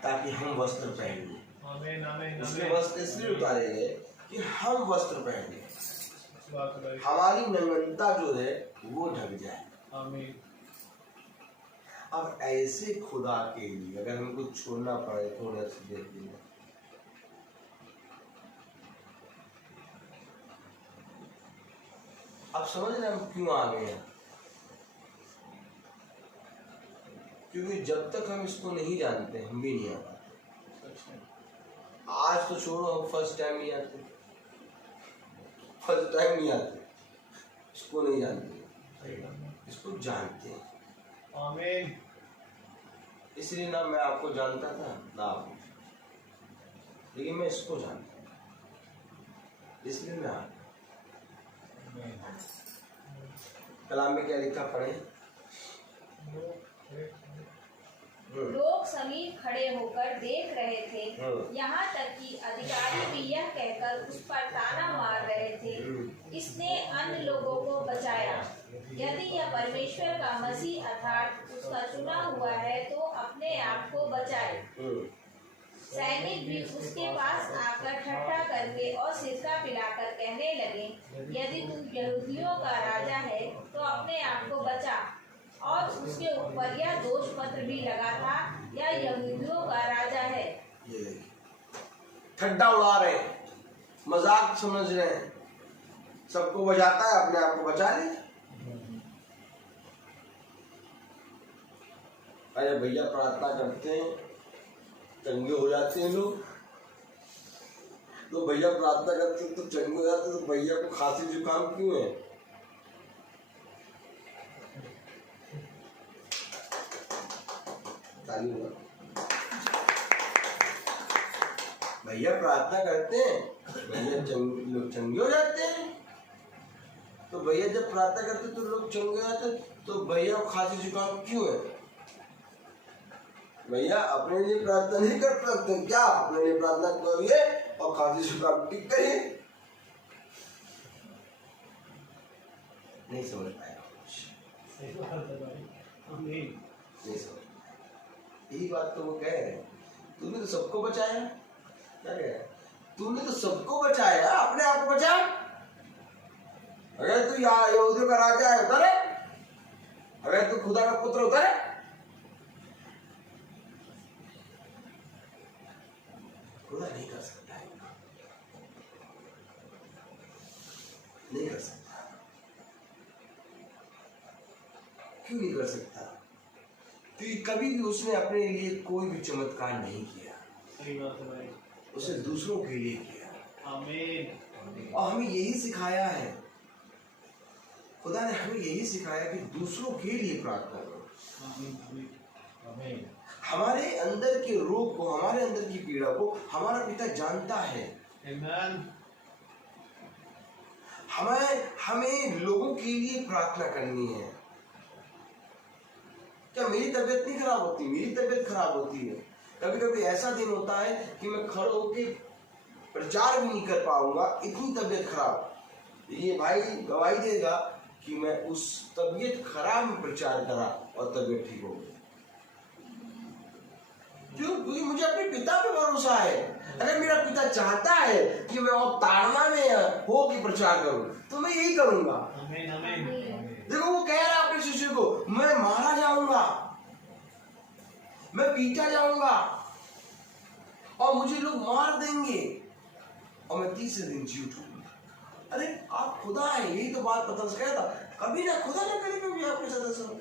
ताकि हम वस्त्र पहन लें। उसके वस्त्र इसलिए उतारे गए कि हम वस्त्र पहन लें, हमारी नग्नता जो है वो ढक जाए। अब ऐसे खुदा के लिए अगर हमको छोड़ना पड़े थोड़ा सी देर के लिए, आप समझ रहे हम क्यों आ गए हैं? क्योंकि जब तक हम इसको नहीं जानते हम भी नहीं आ पाते। आज तो छोड़ो, हम फर्स्ट टाइम नहीं आते, फर्स्ट टाइम नहीं आते, इसको नहीं जानते, इसको जानते हैं। आमीन। इसलिए ना मैं आपको जानता था ना आपको, लेकिन मैं इसको जानता हूँ, इसलिए मैं आ। कलाम में क्या लिखा पढ़े? लोग समीप खड़े होकर देख रहे थे, यहाँ तक कि अधिकारी भी यह कहकर उस पर ताना मार रहे थे, इसने अन्य लोगों को बचाया। यदि यह परमेश्वर का मसीह अर्थात उसका चुना हुआ है तो अपने आप को बचाए। सैनिक भी उसके पास आकर ठट्ठा करके और सिरका पिलाकर कहने लगे, यदि तू यहूदियों का राजा है तो अपने आप को बचा। और उसके ऊपर यह दोष पत्र भी लगा था, यह यहूदियों का राजा है। ये ठट्ठा उड़ा रहे, मजाक समझ रहे हैं, सबको बचाता है, अपने आप को बचा ले। अरे भैया प्रार्थना करते हैं, चंगे हो जाते हैं लोग, तो भैया प्रार्थना करते हैं तो चंगे हो जाते हैं, तो भैया को खांसी जुकाम क्यों है? भैया प्रार्थना करते हैं, भैया लोग चंगे हो जाते हैं। तो भैया जब प्रार्थना करते हैं तो लोग चंगे हो जाते हैं, तो भैया को खांसी जुकाम क्यों है? भैया अपने लिए प्रार्थना नहीं कर सकते क्या? अपने लिए प्रार्थना करिए और खांसी जुकाम ठीक करिए। नहीं समझ पाया। आमीन। नहीं समझ, यही बात तो वो कह रहे हैं। तूने तो सबको बचाया, क्या कह रहा है? तूने तो सबको बचाया, अपने आप को बचा। अगर तू यहूदियों का राजा है उतर, अगर तू खुदा का पुत्र उतर, खुदा नहीं कर सकता है, नहीं कर सकता। क्यों नहीं कर सकता? क्योंकि कभी भी उसने अपने लिए कोई भी चमत्कार नहीं किया, सही बात है भाई। उसने दूसरों के लिए किया। आमीन। और हमें यही सिखाया है, खुदा ने हमें यही सिखाया कि दूसरों के लिए प्रार्थना करो। आमीन। हमारे अंदर के रोग को, हमारे अंदर की पीड़ा को हमारा पिता जानता है। आमीन। हमें लोगों के लिए प्रार्थना करनी है। क्या मेरी तबीयत नहीं खराब होती? मेरी तबीयत खराब होती है। कभी कभी ऐसा दिन होता है कि मैं खड़े होके प्रचार भी नहीं कर पाऊंगा, इतनी तबीयत खराब। ये भाई गवाही देगा कि मैं उस तबीयत खराब में प्रचार करा और तबीयत ठीक हो गई। क्यों? क्योंकि मुझे अपने पिता पे भरोसा है। अगर मेरा पिता चाहता है कि मैं और ताड़ना में हो कि प्रचार करूं, तो मैं यही करूंगा। आमीन। आमीन। देखो वो कह रहा है अपने शिष्य को, मैं मारा जाऊंगा, मैं पीटा जाऊंगा और मुझे लोग मार देंगे और मैं तीसरे दिन जी उठूंगा। अरे आप खुदा है, यही तो बात पता कहा था। कभी ना खुदा ना करे कभी आपके सदस्य हो,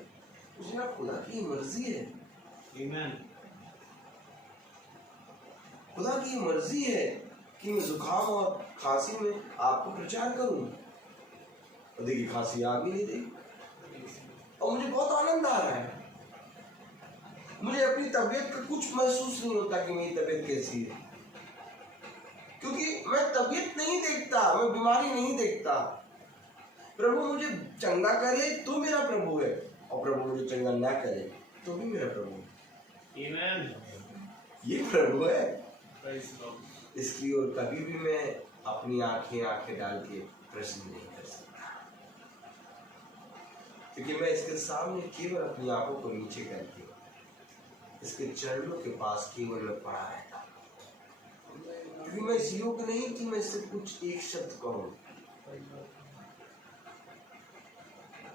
उसने कहा खुदा की मर्जी है। आमीन। खुदा की मर्जी है कि मैं जुकाम और खांसी में आपको प्रचार करूं। और देखिए खांसी आ भी नहीं रही और मुझे बहुत आनंद आ रहा है। मुझे अपनी तबीयत का कुछ महसूस नहीं होता कि मेरी तबीयत कैसी है, क्योंकि मैं तबीयत नहीं देखता, मैं बीमारी नहीं देखता। प्रभु मुझे चंगा करे तो मेरा प्रभु है, और प्रभु मुझे चंगा ना करे तो भी मेरा प्रभु है। आमीन। ये प्रभु है। Praise the Lord। इसकी ओर कभी भी मैं अपनी आंखें डाल के प्रश्न नहीं कर सकता, क्योंकि मैं इसके सामने केवल अपनी आंखों को नीचे करके इसके चरणों के पास केवल मैं पड़ा रहता, क्योंकि मैं इस योग्य नहीं कि मैं इससे कुछ एक शब्द कहूं।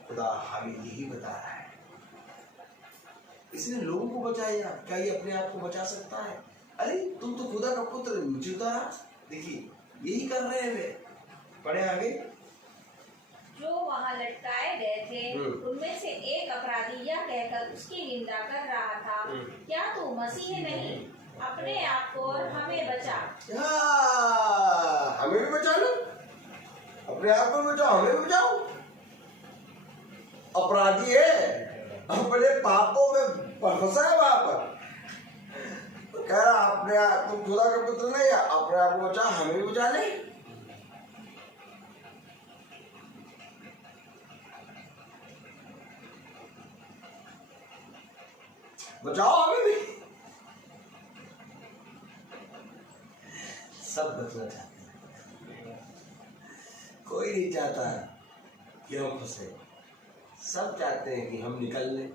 खुदा हमें यही बता रहा है, इसने लोगों को बचाया, क्या ये अपने आप को बचा सकता है? अरे तुम तो खुदा का पुत्र नीचे उतारा। देखिए यही कर रहे हैं वे। पढ़े आगे। जो वहाँ लटकाए गए थे उनमें से एक अपराधी यह कहकर उसकी निंदा कर रहा था, क्या तू मसीह नहीं? अपने आप को और हमें बचा। हमें भी बचा लो, अपने आप को बचाओ, हमें भी बचाओ। अपराधी है, अपने पापों में फंसा है वहां पर, तो कह रहा अपने आप तुम खुदा का पुत्र नहीं, अपने आप को बचा, हमें भी बचा ले। बचाओ हमें भी। सब बचना चाहते हैं, कोई नहीं चाहता कि हम फंसे, सब चाहते हैं कि हम निकल लें।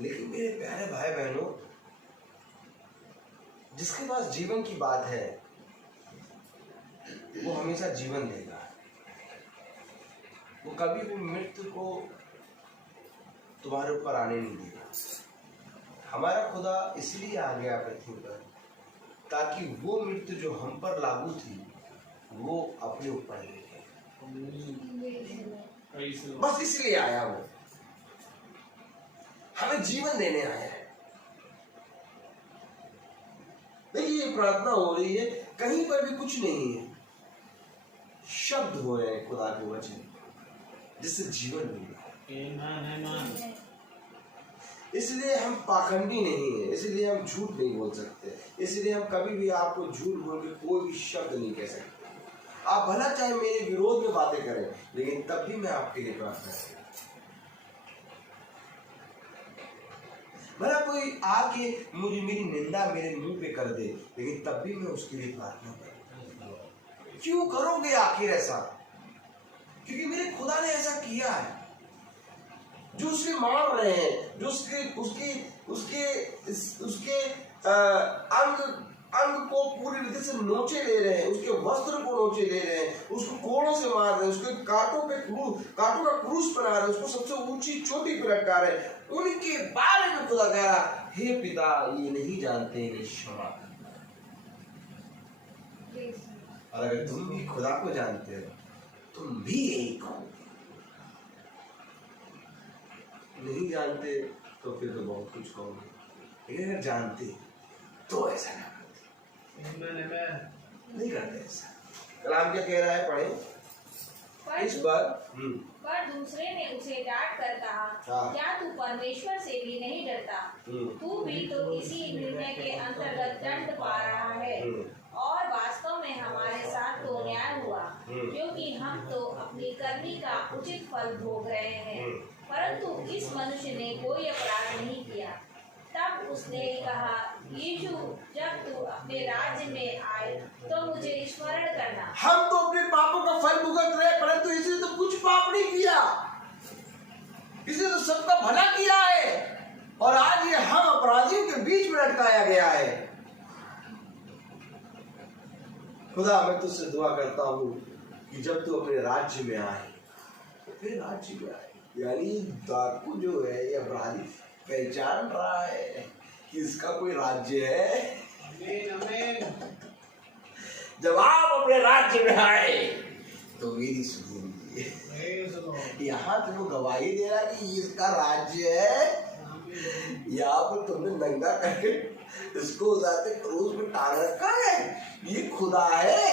लेकिन मेरे प्यारे भाई बहनों, जिसके पास जीवन की बात है वो हमेशा जीवन देगा, वो कभी भी मृत्यु को तुम्हारे ऊपर आने नहीं देगा। हमारा खुदा इसलिए आ गया पृथ्वी पर ताकि वो मृत्यु जो हम पर लागू थी वो अपने ऊपर ले ले। बस इसलिए आया वो, हमें जीवन देने आया है। देखिए ये प्रार्थना हो रही है, कहीं पर भी कुछ नहीं है, शब्द हो रहे हैं खुदा के वचन जिससे जीवन मिल रहा है। इसलिए हम पाखंडी नहीं है, इसलिए हम झूठ नहीं बोल सकते, इसलिए हम कभी भी आपको झूठ बोल के कोई भी शब्द नहीं कह सकते। आप भला चाहे मेरे विरोध में बातें करें, लेकिन तब भी मैं आपके लिए प्रार्थना करूं। भला कोई आके मुझे मेरी निंदा मेरे मुंह पे कर दे, लेकिन तब भी मैं उसके लिए प्रार्थना करूं। क्यों करोगे आखिर ऐसा? क्योंकि मेरे खुदा ने ऐसा किया है। जो उसे मार रहे हैं, जो उसके अंग को पूरी रीति से नोचे ले रहे हैं, उसके वस्त्र को नोचे ले रहे हैं, उसको कोड़ों से मार रहे हैं, उसके कांटों का क्रूस बना रहे हैं, उसको सबसे ऊंची चोटी पे लटका रहे हैं, उनके बारे में खुदा कह रहा, हे पिता ये नहीं जानते, इन्हें क्षमा कर। और अगर तुम भी खुदा को जानते हो, तुम भी यही कहो। नहीं जानते तो फिर तो बहुत कुछ कहोगे, लेकिन अगर जानते तो ऐसा ना करते, नहीं करते ऐसा। कलाम क्या कह रहा है, पढ़े इस बार। पर दूसरे ने उसे डांट कर कहा, क्या तू परमेश्वर से भी नहीं डरता? तू भी तो इसी निर्णय के अंतर्गत दंड पा रहा है, और वास्तव में हमारे साथ तो न्याय हुआ, क्योंकि हम तो अपनी करनी का उचित फल भोग रहे हैं, परंतु इस मनुष्य ने कोई अपराध नहीं किया। तब उसने कहा, यीशु जब तू अपने राज्य में आए तो मुझे स्मरण करना। हम तो अपने पापों का फल भुगत रहे, परंतु इसने तो कुछ पाप नहीं किया, इसने तो सबका भला किया है, और आज ये हम अपराधियों के बीच में लटकाया गया है। खुदा मैं तुझसे दुआ करता हूँ कि जब तू अपने राज्य में आए, अपने राज्य में आए, यानी डाकू जो है ये अपराधी पहचान रहा है कि इसका कोई राज्य है। जब आप अपने राज्य में आए तो मेरी सुनिए, यहाँ तुम गवाही दे रहा कि इसका राज्य है, यहाँ पर तुमने नंगा करके इसको उतारते क्रूस में टांग रखा है, ये खुदा है,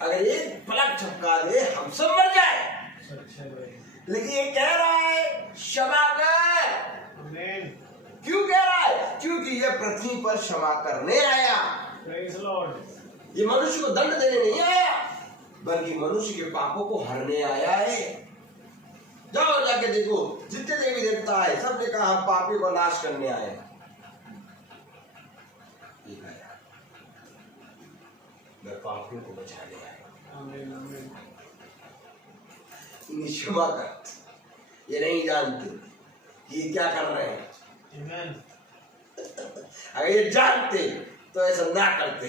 अगर ये पलक झपका दे हम सब मर जाए, लेकिन ये कह रहा है क्षमा कर। क्यों कह रहा है? क्योंकि ये पृथ्वी पर क्षमा करने आया, ये मनुष्य को दंड देने नहीं आया, बल्कि मनुष्य के पापों को हरने आया है। जाओ जाके देखो, जितने देवी देवता है सबने कहा हम पापी को नाश करने आए, मैं पापियों को बचाने आया, इन्हें क्षमा कर। ये नहीं जानते ये क्या कर रहे हैं, अगर ये जानते तो ऐसा ना करते।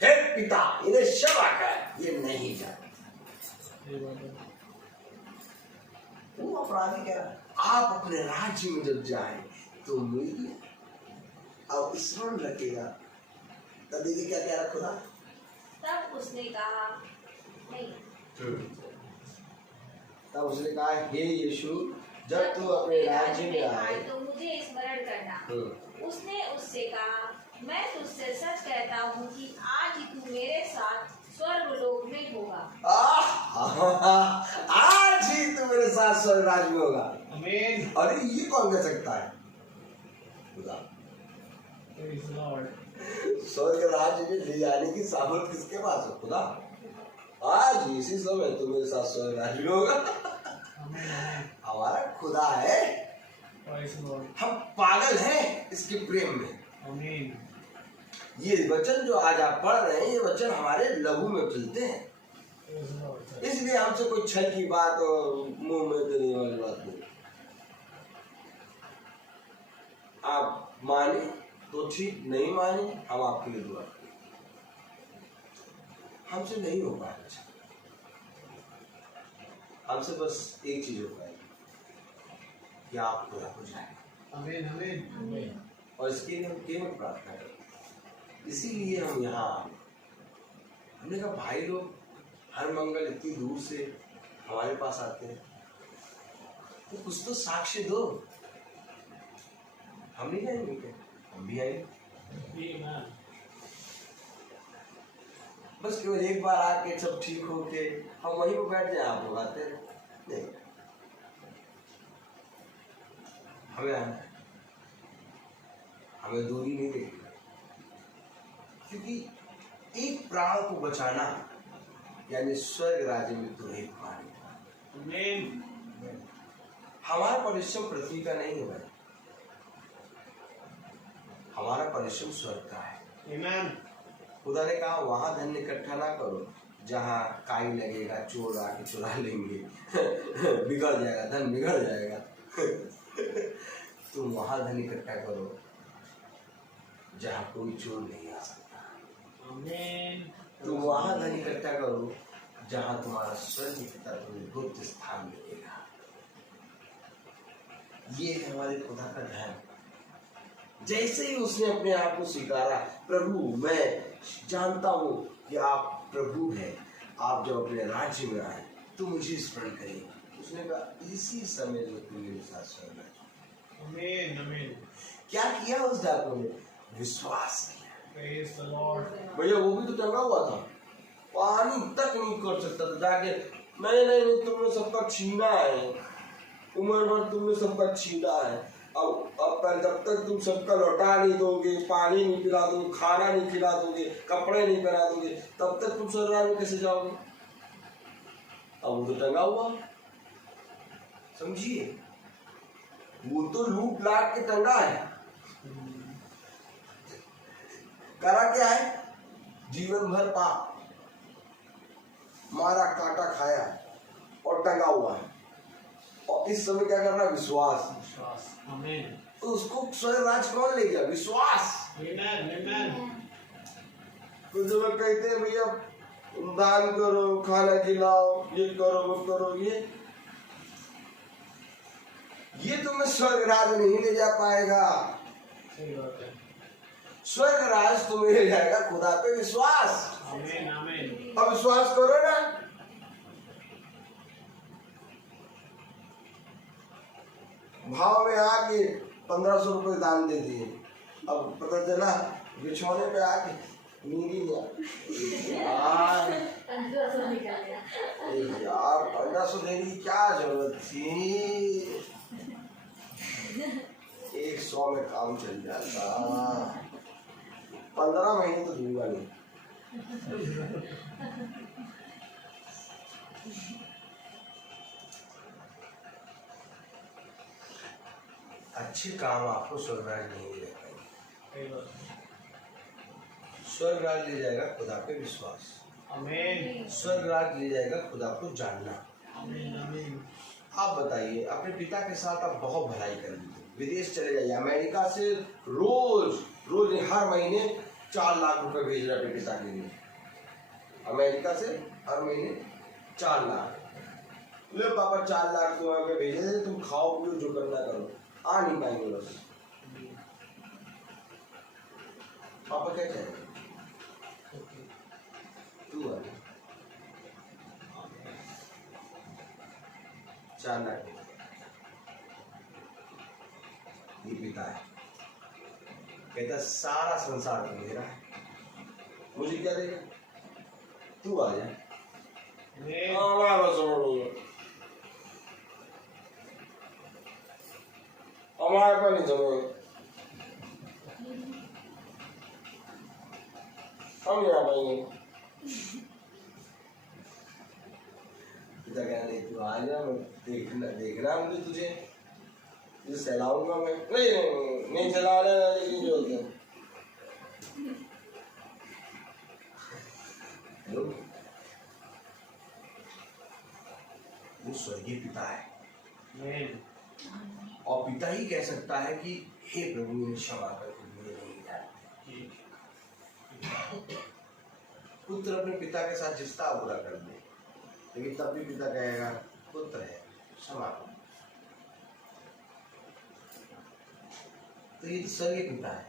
हे पिता इन्हें क्षमा कर, ये नहीं जानते। वो अपराधी कह रहा है, आप अपने राज्य में जब जाए तो मुझे अब स्मरण रखेगा। तब देखिए क्या कह रहा खुदा, तब उसने कहा नहीं, तब उसने कहा हे यीशु जब तू अपने राज्य में आए तो मुझे स्मरण करना। उसने उससे कहा, मैं तुझसे सच कहता हूँ कि आज ही तू मेरे साथ स्वर्गलोक में होगा। आज ही तू मेरे साथ स्वर्ग राज्य में होगा। आमीन। अरे ये कौन कह सकता है? खुदा। स्वर्ग राज्य में ले जाने की सामर्थ किसके पास है? खुदा। आज इसी समय तू मेरे साथ स्वर्ग राज्य में होगा। हमारा खुदा है, हम पागल हैं इसके प्रेम में। आमीन। ये वचन जो आज आप पढ़ रहे हैं, ये वचन हमारे लहू में चलते हैं, इसलिए हमसे कोई छल की बात और मुंह में देने वाली बात नहीं। आप माने तो ठीक, नहीं माने हम आपके लिए दुआ करें। हमसे नहीं हो पाएगा, हमसे बस एक चीज हो पाएगी कि आप खुदा हो जाए। आमीन आमीन। और इसके लिए हम केवल प्रार्थना करें। इसीलिए हम यहाँ हमने कहा भाई लोग हर मंगल इतनी दूर से हमारे पास आते हैं, तो कुछ तो साक्ष्य दो। हम नहीं जाएंगे क्या? हम भी आएंगे। बस केवल एक बार आके सब ठीक हो के हम वहीं पर बैठ जाए, आप लोग आते हैं नहीं। हमें आना है, हमें दूरी नहीं देखनी, क्योंकि एक प्राण को बचाना यानी स्वर्ग राज्य में तो एक पानी। हमारा परिश्रम पृथ्वी का नहीं है भाई, हमारा परिश्रम स्वर्ग का है। आमीन। खुदा ने कहा वहां धन इकट्ठा ना करो जहाँ काई लगेगा, चोर आके चुरा लेंगे, बिगड़ जाएगा, धन बिगड़ जाएगा। तुम वहां धन इकट्ठा करो जहां कोई चोर नहीं आ सकता। आमीन। तुम वहां धन इकट्ठा करो जहां तुम्हारा स्वर्गीय पिता तुम्हें गुप्त स्थान मिलेगा। ये है हमारे खुदा का धन। जैसे ही उसने अपने आप को स्वीकारा, प्रभु मैं जानता हूं कि आप प्रभु हैं, आप जब अपने राज्य में आए तो मुझे स्मरण करिए। उसने कहा इसी समय जो तुम मेरे साथ स्वर्ग में। आमीन आमीन। क्या किया उस डाकू ने? विश्वास किया। Praise the Lord. भैया वो भी तो टंगा हुआ था, पानी तक नहीं कर सकता था जाके। नहीं तुमने सबका छीना है, उम्र भर तुमने सबका छीना है। अब जब तक तुम सबका लौटा नहीं दोगे, पानी नहीं पिला दोगे, खाना नहीं खिला दोगे, कपड़े नहीं पहना दोगे, तब तक तुम स्वर्ग में कैसे जाओगे? अब वो तो टंगा हुआ, समझिए, वो तो लूट लाट के टंगा है। करा क्या है? जीवन भर पाप, मारा काटा खाया और टंगा हुआ है। और इस समय क्या करना? विश्वास। विश्वास। आमीन। तो उसको स्वर्ग राज कौन ले गया? विश्वास। आमीन आमीन। कुछ लोग कहते हैं भैया दान करो, खाना खिलाओ, ये करो वो करो, ये तुम्हें स्वर्ग राज नहीं ले जा पाएगा। सही बात है। स्वर्ग राज तुम्हें ले जाएगा खुदा पे विश्वास। आमीन आमीन। अब विश्वास करो ना। भाव में आके 1500 रुपए दान दे दिए। अब पता चला बिछौने पे आके नींद ही यार 1500 देने की क्या जरूरत थी? 100 में काम चल जाता। 15 महीने तो दूंगा नहीं। अच्छे काम आपको स्वर्गराज नहीं ले जाएगा। स्वर्गराज ले जाएगा खुदा पे विश्वास। आमीन। स्वर्गराज ले जाएगा खुदा को जानना। आमीन आमीन। आप बताइए, अपने पिता के साथ आप बहुत भलाई कर लीजिए, विदेश चले जाइए, अमेरिका से रोज हर महीने 4 लाख रुपए भेज रहे अपने पिता के लिए। अमेरिका से हर महीने 4 लाख। ले पापा 4 लाख तुम्हें भेजे, तुम खाओ पियो जो करना करो। आ नहीं पाएंगे बस। पापा क्या कहेंगे? तू आ 4 लाख ये पिता है, कहता सारा संसार तो मेरा है, मुझे क्या देगा? तू आ जा। हमारे पर नहीं समझ, हम नहीं आ पाएंगे। पिता कहने तू आ जा, मैं देखना मुझे तुझे सहलाऊंगा मैं। नहीं सहलाना, लेकिन जो होता वो स्वर्गीय पिता है। आमीन। और पिता ही कह सकता है कि हे प्रभु इन्हें क्षमा कर, मुझे नहीं जानते। पुत्र अपने पिता के साथ जिसका बुरा कर दे, लेकिन तब भी पिता कहेगा पुत्र है क्षमा कर। तो ये स्वर्गीय पिता है।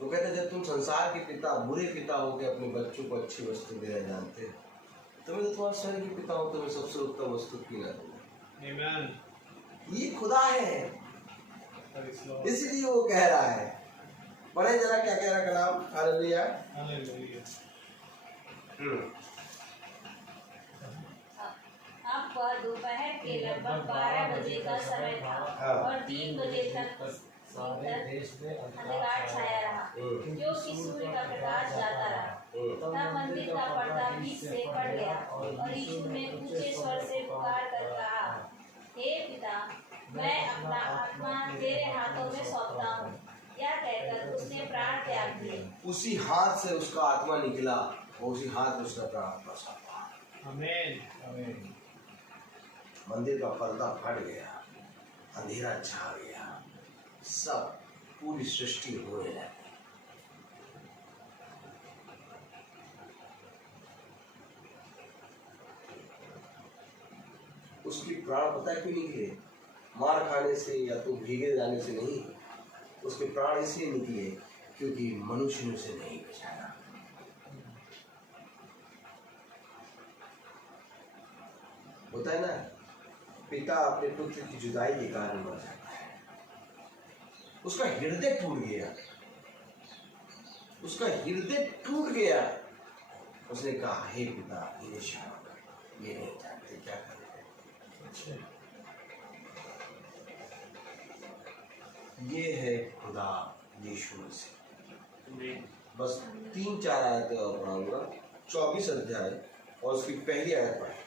वो कहते हैं जब तुम संसार के पिता, बुरे पिता हो के अपने बच्चों को अच्छी वस्तु देना जानते हो, तो मैं तो तुम्हारा स्वर्गीय पिता हूँ, तुम्हें सबसे उत्तम वस्तु क्यों ना दूंगा? आमीन। ये खुदा है, प्रेज द लॉर्ड। इसलिए वो कह रहा है। पढ़े जरा क्या कह रहा है कलाम। हालेलुया। हालेलुया। अब वह दोपहर के लगभग 12 बजे का समय था और 3 बजे तक सारे देश में अंधकार छाया रहा, क्योंकि सूर्य का प्रकाश जाता रहा। तब मंदिर का पर्दा बीच से पड़ गया और यीशु ने ऊंचे स्वर से पुकार कर कहा, हे पिता, मैं अपना आत्मा तेरे हाथों में सौंपता हूँ। यह कहकर उसने प्राण त्याग दिए। उसी हाथ से उसका आत्मा निकला और उसी हाथ में उसका प्राण आत्मा सौंपा। आमीन। आमीन। मंदिर का पर्दा फट गया अंधेरा छा गया, सब पूरी सृष्टि होने लगी। उसकी प्राण पता है क्यों निकले? मार खाने से या तो भीगे जाने से नहीं, उसके प्राण इसलिए निकले क्योंकि मनुष्य ने उसे नहीं बचाया। होता है ना, पिता अपने पुत्र की जुदाई के कारण मर जाता है, उसका हृदय टूट गया, उसका हृदय टूट गया। उसने कहा, हे पिता, इन्हें क्षमा कर, ये नहीं जानते क्या कर रहे हैं। ये है खुदा यीशु मसीह। बस 3-4 आयतें और पढ़ाऊंगा। 24 अध्याय और उसकी पहली आयत पढ़े।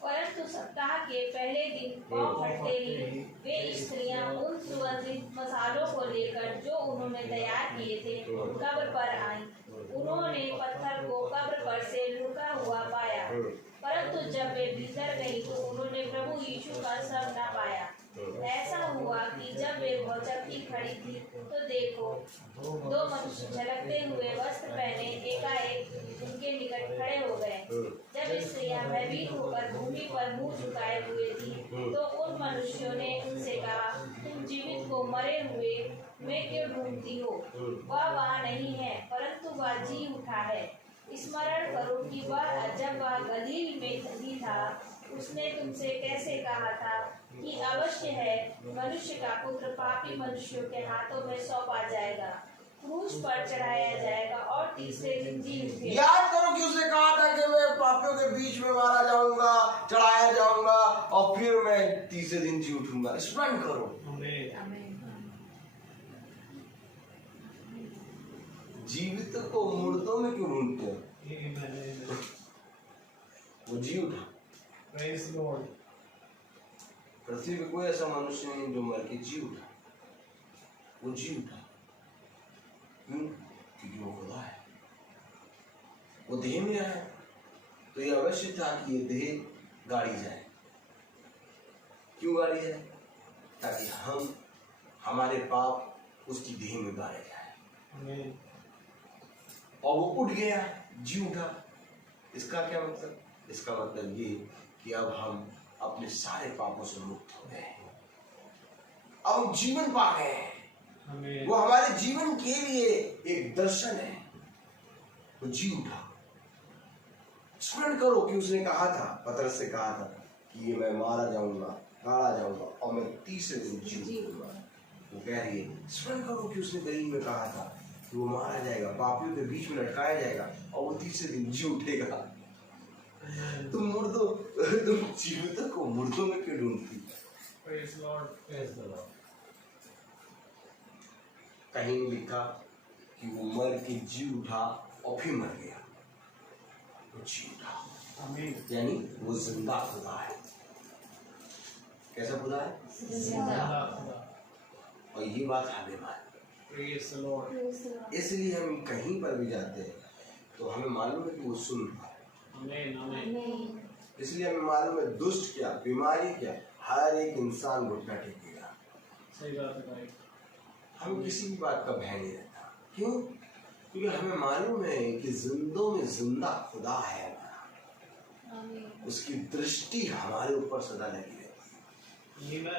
परंतु सप्ताह के पहले दिन पाँव फटते ही वे स्त्रियां उन सुगंधित मसालों को लेकर जो उन्होंने तैयार किए थे कब्र पर आईं। उन्होंने पत्थर को कब्र पर से लुढ़का हुआ पाया, परंतु जब वे भीतर गई तो उन्होंने प्रभु यीशु का शव न पाया। ऐसा हुआ कि जब वे भौचक्की खड़ी थी तो देखो, 2 मनुष्य झलकते हुए वस्त्र पहने एकाएक उनके निकट खड़े हो गए। जब स्त्रियां भयभीत होकर भूमि पर मुंह झुकाए हुए थी तो उन मनुष्यों ने उनसे कहा, तुम जीवित को मरे हुए में क्यों ढूंढती हो? वह वहाँ नहीं है, परंतु वह जी उठा है। स्मरण करो कि जब वह गलील में भी था, उसने तुमसे कैसे कहा था कि अवश्य है मनुष्य का पुत्र पापी मनुष्यों के हाथों में सौंपा जाएगा, क्रूस पर चढ़ाया जाएगा और तीसरे दिन जी उठेगा। याद करो कि उसने कहा था कि मैं पापियों के बीच में मारा जाऊंगा, चढ़ाया जाऊंगा और फिर मैं तीसरे दिन जी उठूंगा। स्मरण करो। जीवित को मुर्दों में क्यों ढूंढते हो? वो जी उठा। पृथ्वी पे कोई ऐसा मनुष्य नहीं जो मर के जी उठा। वो जी उठा क्यों? क्योंकि वो खुदा है, वो देह में आया, तो ये अवश्य था कि ये देह गाड़ी जाए। क्यों गाड़ी जाए? ताकि हमारे पाप उसकी देह में गाड़े जाए। और वो उठ गया, जी उठा। इसका क्या मतलब? इसका मतलब ये कि अब हम अपने सारे पापों से मुक्त हो गए हैं, अब हम जीवन पा गए हैं। वो हमारे जीवन के लिए एक दर्शन है। वो जी उठा। स्मरण करो कि उसने कहा था, पतरस से कहा था कि ये मैं मारा जाऊंगा, गाड़ा जाऊंगा और मैं तीसरे दिन जी उठूंगा। वो कह रही है, स्मरण करो कि उसने गलील में कहा था कि वो मारा जाएगा, पापियों के बीच में लटकाया जाएगा और वो तीसरे दिन जी उठेगा। तुम जीवितों को मुर्दों में क्यों ढूंढती? कहीं लिखा कि वो मर के जी उठा और फिर मर गया। वो जी उठा, यानी वो जिंदा खुदा है। कैसा खुदा है? जिंदा। और ये बात हमें मालूम। इसलिए हम कहीं पर भी जाते हैं तो हमें मालूम है कि वो सुन रहा है। इसलिए हमें मालूम है दुष्ट क्या, बीमारी क्या, हर एक इंसान घुटना टेकेगा। सही बात है भाई। हमें किसी भी बात का भय नहीं रहता। क्यों? क्योंकि हमें मालूम है कि जिंदों में जिंदा खुदा है हमारा। उसकी दृष्टि हमारे ऊपर सदा लगी रहती है।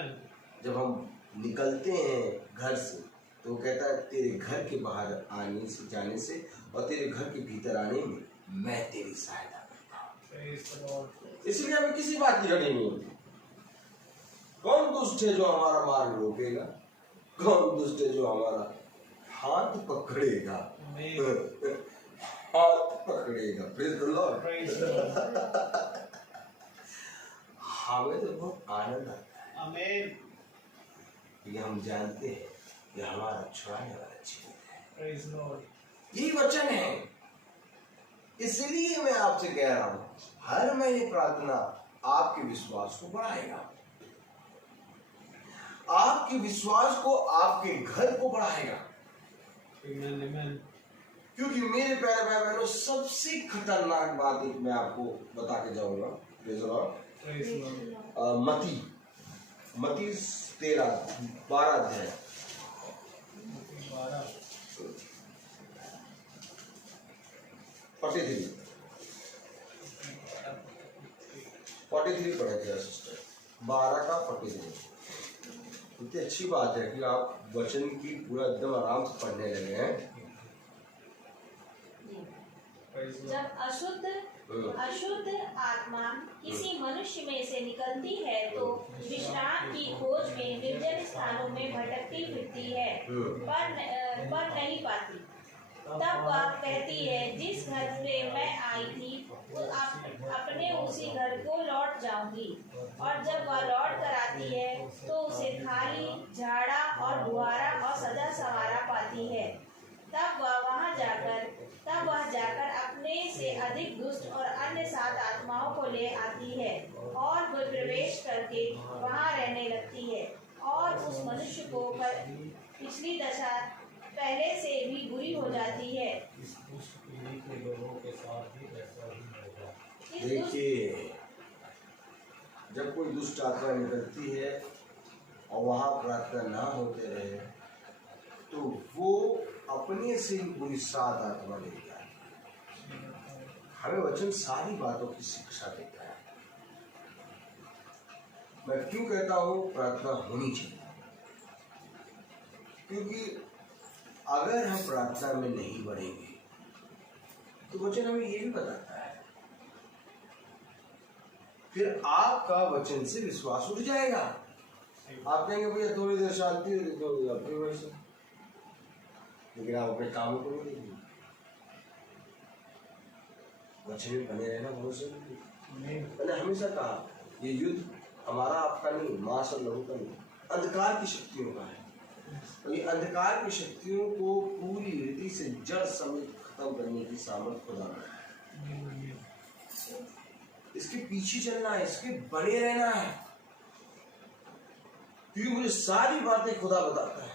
जब हम निकलते हैं घर से तो वो कहता है, तेरे घर के बाहर आने से, जाने से और तेरे घर के भीतर आने में मैं तेरी सहायता करता हूँ। इसलिए हमें किसी बात की घड़ी नहीं होती। कौन दुष्ट है जो हमारा मार्ग रोकेगा? कौन दुष्ट है जो हमारा हाथ पकड़ेगा? हाथ पकड़ेगा। Praise the Lord. हमें तो बहुत आनंद आता है। आमीन। ये हम जानते हैं कि हमारा छुड़ाने वाला जीवित है। Praise the Lord. यही वचन है। इसलिए मैं आपसे कह रहा हूं, हर महीने प्रार्थना आपके विश्वास को बढ़ाएगा, आपके विश्वास को, आपके घर को बढ़ाएगा। क्योंकि मेरे प्यारे भाई बहनों, सबसे खतरनाक बात एक मैं आपको बता के जाऊंगा। मती मत्ती 12 अध्याय 43 पढ़े थे सिस्टर, 12 का 43। इतनी अच्छी बात है कि आप वचन की पूरा एकदम आराम से पढ़ने लगे हैं। जब अशुद्ध आत्मा किसी मनुष्य में से निकलती है तो विश्राम की खोज में निर्जन स्थानों में भटकती फिरती है, पर नहीं पाती। तब वह कहती है, जिस घर से मैं आई थी अपने उसी घर को लौट जाऊंगी। और जब वह लौट कर आती है तो उसे खाली, झाड़ा और बुहारा और सजा संवारा पाती है। तब वह जाकर अपने से अधिक दुष्ट और अन्य 7 आत्माओं को ले आती है और वह प्रवेश करके वहां रहने लगती है, और उस मनुष्य को पिछली दशा पहले से भी बुरी हो जाती है। इस दुष्ट पीढ़ी के लोगों के साथ भी ऐसा ही होगा। देखिए, जब कोई दुष्ट आत्मा निकलती है और वहां प्रार्थना ना होते रहे तो वो अपने से ही पूरी 7 आत्मा लेता है। हमें वचन सारी बातों की शिक्षा देता है। मैं क्यों कहता हूँ प्रार्थना होनी चाहिए, क्योंकि अगर हम प्रार्थना में नहीं बढ़ेंगे तो वचन हमें ये भी बताता है, फिर आपका वचन से विश्वास उठ जाएगा। आप कहेंगे भैया थोड़ी देर शांति हो रही, थोड़ी देर अपनी वजह से, लेकिन आप अपने कामों को नहीं देंगे। वचन में बने रहना बहुत जरूरी है। मैंने हमेशा कहा, ये युद्ध हमारा आपका नहीं, मांस और लहू का नहीं, अंधकार की शक्तियों का है। तो ये अंधकार की शक्तियों को पूरी रीति से जड़ समेत खत्म करने की सामर्थ खुदा में है। इसके पीछे चलना है, इसके बने रहना है, क्योंकि मुझे सारी बातें खुदा बताता है।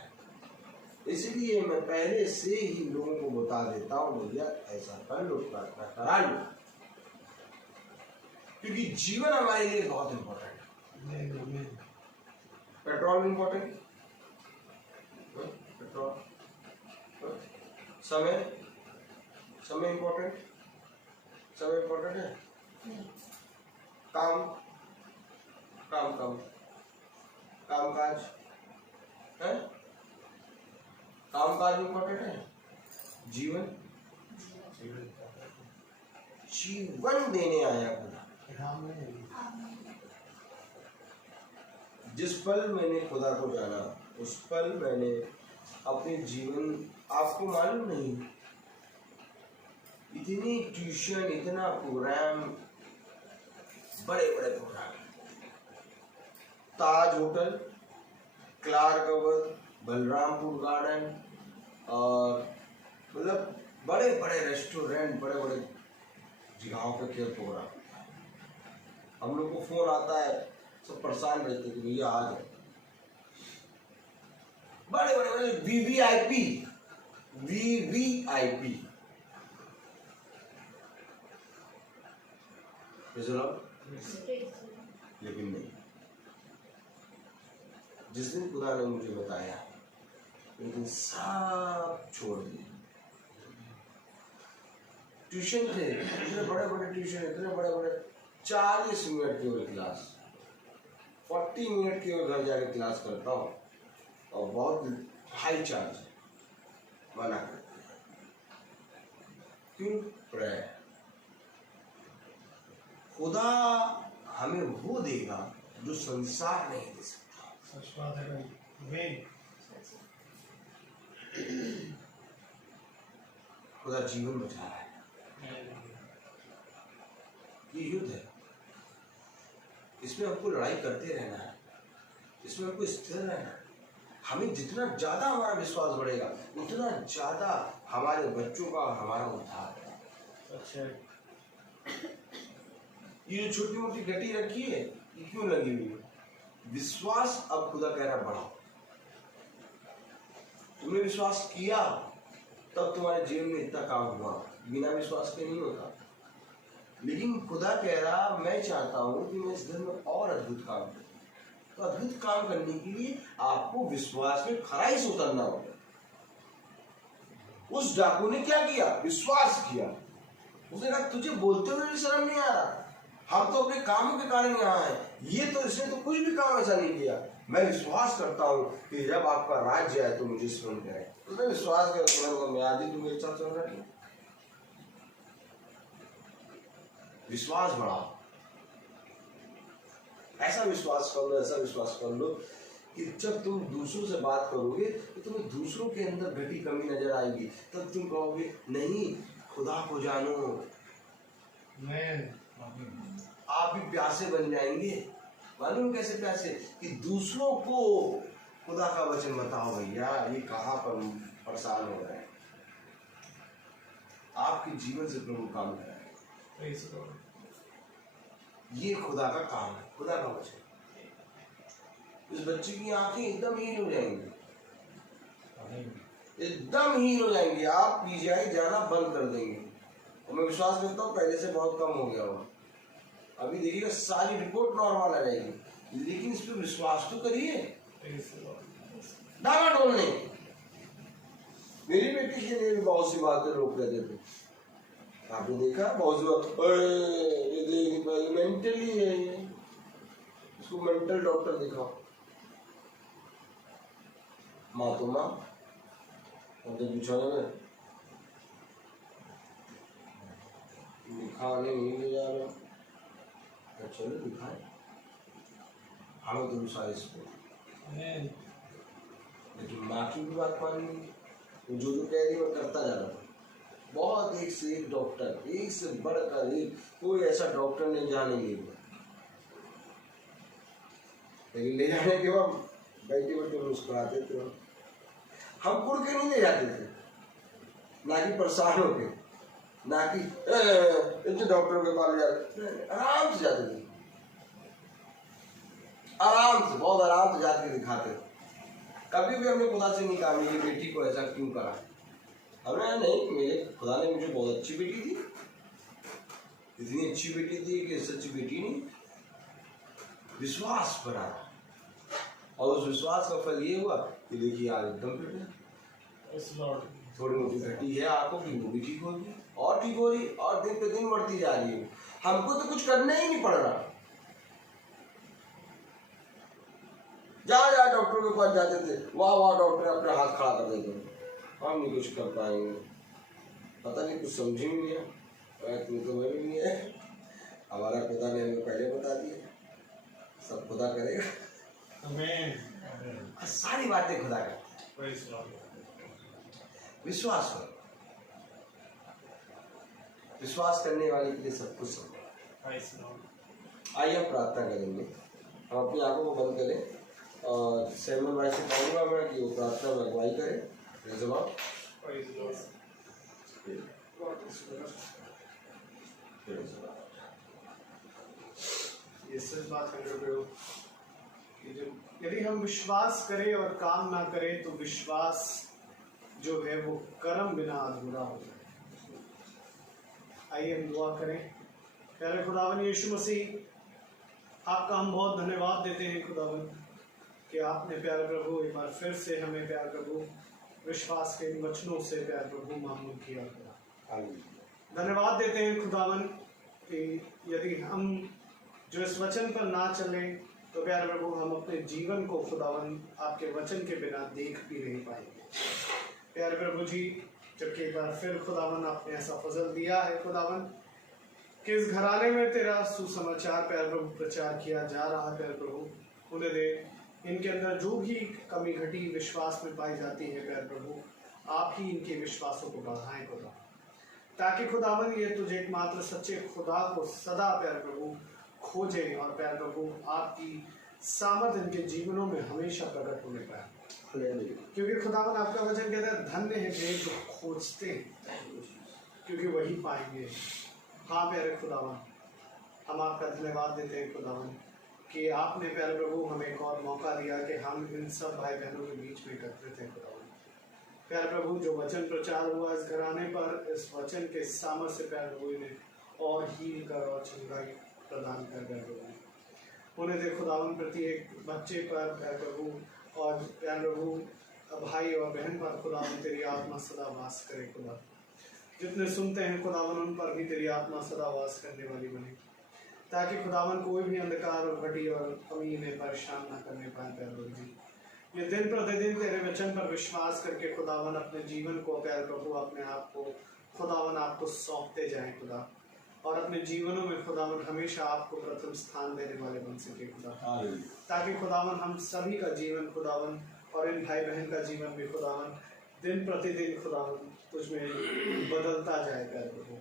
इसलिए मैं पहले से ही लोगों को बता देता हूँ, भैया ऐसा कर लो, प्रार्थना करा लो, क्योंकि जीवन हमारे लिए बहुत इंपॉर्टेंट है। पेट्रोल इंपॉर्टेंट, पेट्रोल, समय इंपॉर्टेंट, समय इंपॉर्टेंट है, काम काज है, कामकाज इंपॉर्टेंट है, जीवन देने आया खुदा। जिस पल मैंने खुदा को जाना उस पल मैंने अपने जीवन, आपको मालूम नहीं, इतनी ट्यूशन, इतना प्रोग्राम, बड़े बड़े programme, Taj hotel, Clarke Awadh, Balrampur garden, और मतलब बड़े बड़े रेस्टोरेंट, बड़े बड़े जगहों पे खेल प्रोग्राम। हम लोग को फोन आता है, सब परेशान रहते कि भैया आ जाए। बड़े बड़े वीवीआईपी, लेकिन नहीं, जिस दिन खुदा ने मुझे बताया, लेकिन सब छोड़ दिए। ट्यूशन थे, इतने बड़े बड़े ट्यूशन, इतने बड़े बड़े, 40 मिनट केवल क्लास, 40 मिनट केवल घर जाके क्लास करता हूँ, और बहुत हाई चार्ज है, मना करते हैं। क्यों? प्रेयर। खुदा हमें वो देगा जो संसार नहीं दे सकता। सच बात है भाई। खुदा जीवन बचा रहा है। ये युद्ध है, इसमें हमको लड़ाई करते रहना है, इसमें हमको स्थिर रहना है। हमें जितना ज्यादा हमारा विश्वास बढ़ेगा उतना ज्यादा हमारे बच्चों का, हमारा उद्धार है। अच्छा, ये जो छोटी मोटी गति रखी है, ये क्यों लगी हुई है? विश्वास अब खुदा कह रहा बढ़ाओ। तुमने विश्वास किया तब तुम्हारे जीवन में इतना काम हुआ, बिना विश्वास के नहीं होता। लेकिन खुदा कह रहा, मैं चाहता हूं कि मैं इस घर में और अद्भुत काम करूं। तो अद्भुत काम करने के लिए आपको विश्वास में खराई से उतरना होगा। उस डाकू ने क्या किया? विश्वास किया। उसने कहा तुझे बोलते हुए भी शर्म नहीं आ रहा, हम तो अपने कामों के कारण यहाँ हैं, ये तो इसने तो कुछ भी काम ऐसा नहीं किया। मैं विश्वास करता हूँ कि जब आपका राज्य आए तो मुझे स्मरण करें। उसने विश्वास कर मैं आदि तुम एक साथ चल रहा है। विश्वास बढ़ाओ, ऐसा विश्वास कर लो, ऐसा विश्वास कर लो कि जब तुम दूसरों से बात करोगे तो तुम्हें दूसरों के अंदर घटी कमी नजर आएगी, तब तुम कहोगे नहीं खुदा को जानो। आप भी प्यासे बन जाएंगे। मालूम कैसे प्यासे? कि दूसरों को खुदा का वचन बताओ, भैया ये कहाँ पर परेशान हो रहा है। आपके जीवन से प्रभु काम कर रहा है। ये खुदा का काम है, खुदा का वचन। इस बच्चे की आंखें एकदम हीन हो जाएंगी, एकदम हीन हो जाएंगी। आप पीजीआई जाना बंद कर देंगे। और मैं विश्वास करता हूँ पहले से बहुत कम हो गया होगा। अभी देखिएगा सारी रिपोर्ट नॉर्मल आ जाएगी, लेकिन इस पर विश्वास तो करिए। डागा डोलने मेरी बेटी के लिए भी बहुत सी बातें लोग कहते थे। आपने देखा बहुत सी बात, ये देख मेंटली है, इसको मेंटल डॉक्टर दिखाओ। माँ तो माँ बिछौने में दिखाने नहीं ले जा रहा, चलो दिखाए, हमें तो विश्वास इसको। लेकिन माँ की भी बात मानी, जो कह रही है वो करता जा रहा। बहुत एक से एक डॉक्टर, एक से बढ़कर एक, कोई ऐसा डॉक्टर नहीं जाने ले गया। लेकिन ले जाने के बाद बैठे बैठे मुस्कुराते थे। हम कुड़ के नहीं ले जाते थे, ना कि परेशान होके, ना कि इतने डॉक्टरों के पास जाते, आराम से जाते थे, आराम से, बहुत आराम से जाके दिखाते। कभी भी हमने खुदा से नहीं कहा मेरी बेटी को ऐसा क्यों करा। हमने नहीं, मेरे खुदा ने मुझे बहुत अच्छी बेटी दी, इतनी अच्छी बेटी दी कि सच्ची बेटी नहीं। विश्वास बना, और उस विश्वास का फल ये हुआ कि देखिए आज एकदम फिट है। थोड़ी मोटी घटी है आंखों की, वो भी ठीक होगी, और ठीक हो रही, और दिन पे दिन बढ़ती जा रही है। हमको तो कुछ करना ही नहीं पड़ रहा। जहाँ डॉक्टर के पास जाते थे, वहाँ डॉक्टर अपने हाथ खड़ा कर देते थे, हम नहीं कुछ कर पाएंगे। पता नहीं, कुछ समझ ही नहीं है, तुम्हें तो वही नहीं है। हमारा खुदा ने हमें पहले बता दिया, सब खुदा करेगा। आमीन। सारी बातें खुदा का। विश्वास करो, विश्वास करने वाले के लिए सब कुछ संभव। आइए हम प्रार्थना करेंगे। हम अपनी आंखों को बंद करें और सैमुअल भाई से कहूँगा मैं कि वो प्रार्थना में अगुवाई करें। ये सच बात कर रहे हो कि जब यदि हम विश्वास करें और काम ना करें तो विश्वास जो है वो कर्म बिना अधूरा हो जाए। आइए हम दुआ करें। प्यारे खुदावन यीशु मसीह, आपका हम बहुत धन्यवाद देते हैं खुदावन कि आपने प्यारे प्रभु एक बार फिर से हमें प्यारे प्रभु विश्वास के इन वचनों से प्यारे प्रभु मामूल किया। धन्यवाद देते हैं खुदावन कि यदि हम जो इस वचन पर ना चलें तो प्यारे प्रभु हम अपने जीवन को खुदावन आपके वचन के बिना देख भी नहीं पाएंगे। प्यारे प्रभु जी, जबकि एक बार फिर खुदावन आपने ऐसा फजल दिया है खुदावन कि इस घराने में तेरा सुसमाचार प्यारे प्रभु प्रचार किया जा रहा है। प्यारे प्रभु उन्हें दे, इनके अंदर जो भी कमी घटी विश्वास में पाई जाती है प्यारे प्रभु, आप ही इनके विश्वासों को बढ़ाएं खुदा, ताकि खुदावन ये तुझे एकमात्र सच्चे खुदा को सदा प्यारे प्रभु खोजें और प्यारे प्रभु आपकी सामर्थ इनके जीवनों में हमेशा प्रकट होने पाए। क्योंकि खुदावन आपका वचन कहता है धन्य है वे जो खोजते हैं क्योंकि वही पाएंगे। हाँ प्यारे खुदावन, हम आपका धन्यवाद देते हैं खुदावन कि आपने प्यारे प्रभु हमें एक और मौका दिया कि हम इन सब भाई बहनों के बीच में एकत्रित हैं खुदावन। प्यारे प्रभु जो वचन प्रचार हुआ इस घराने पर, इस वचन के सामर्थ्य से प्यारे प्रभु ने और हील कर और चंगाई प्रदान कर प्यारे प्रभु होने दे खुदावन प्रत्येक बच्चे पर प्रभु, और प्रभु भाई और बहन पर खुदावन तेरी आत्मा सदा वास करे खुदा। जितने सुनते हैं खुदावन उन पर भी तेरी आत्मा सदा वास करने वाली बने, ताकि खुदावन कोई भी अंधकार और घटी और कमी में परेशान ना करने पाए प्रभु जी। ये दिन प्रतिदिन तेरे वचन पर विश्वास करके खुदावन अपने जीवन को प्यार प्रभु अपने आप को खुदावन आपको सौंपते जाएं खुदा, और अपने जीवनों में खुदावन हमेशा आपको प्रथम स्थान देने वाले बन सके खुदा, ताकि खुदावन हम सभी का जीवन खुदावन और इन भाई बहन का जीवन भी खुदावन दिन प्रतिदिन खुदावन तुझमें बदलता जाए प्यार प्रभु।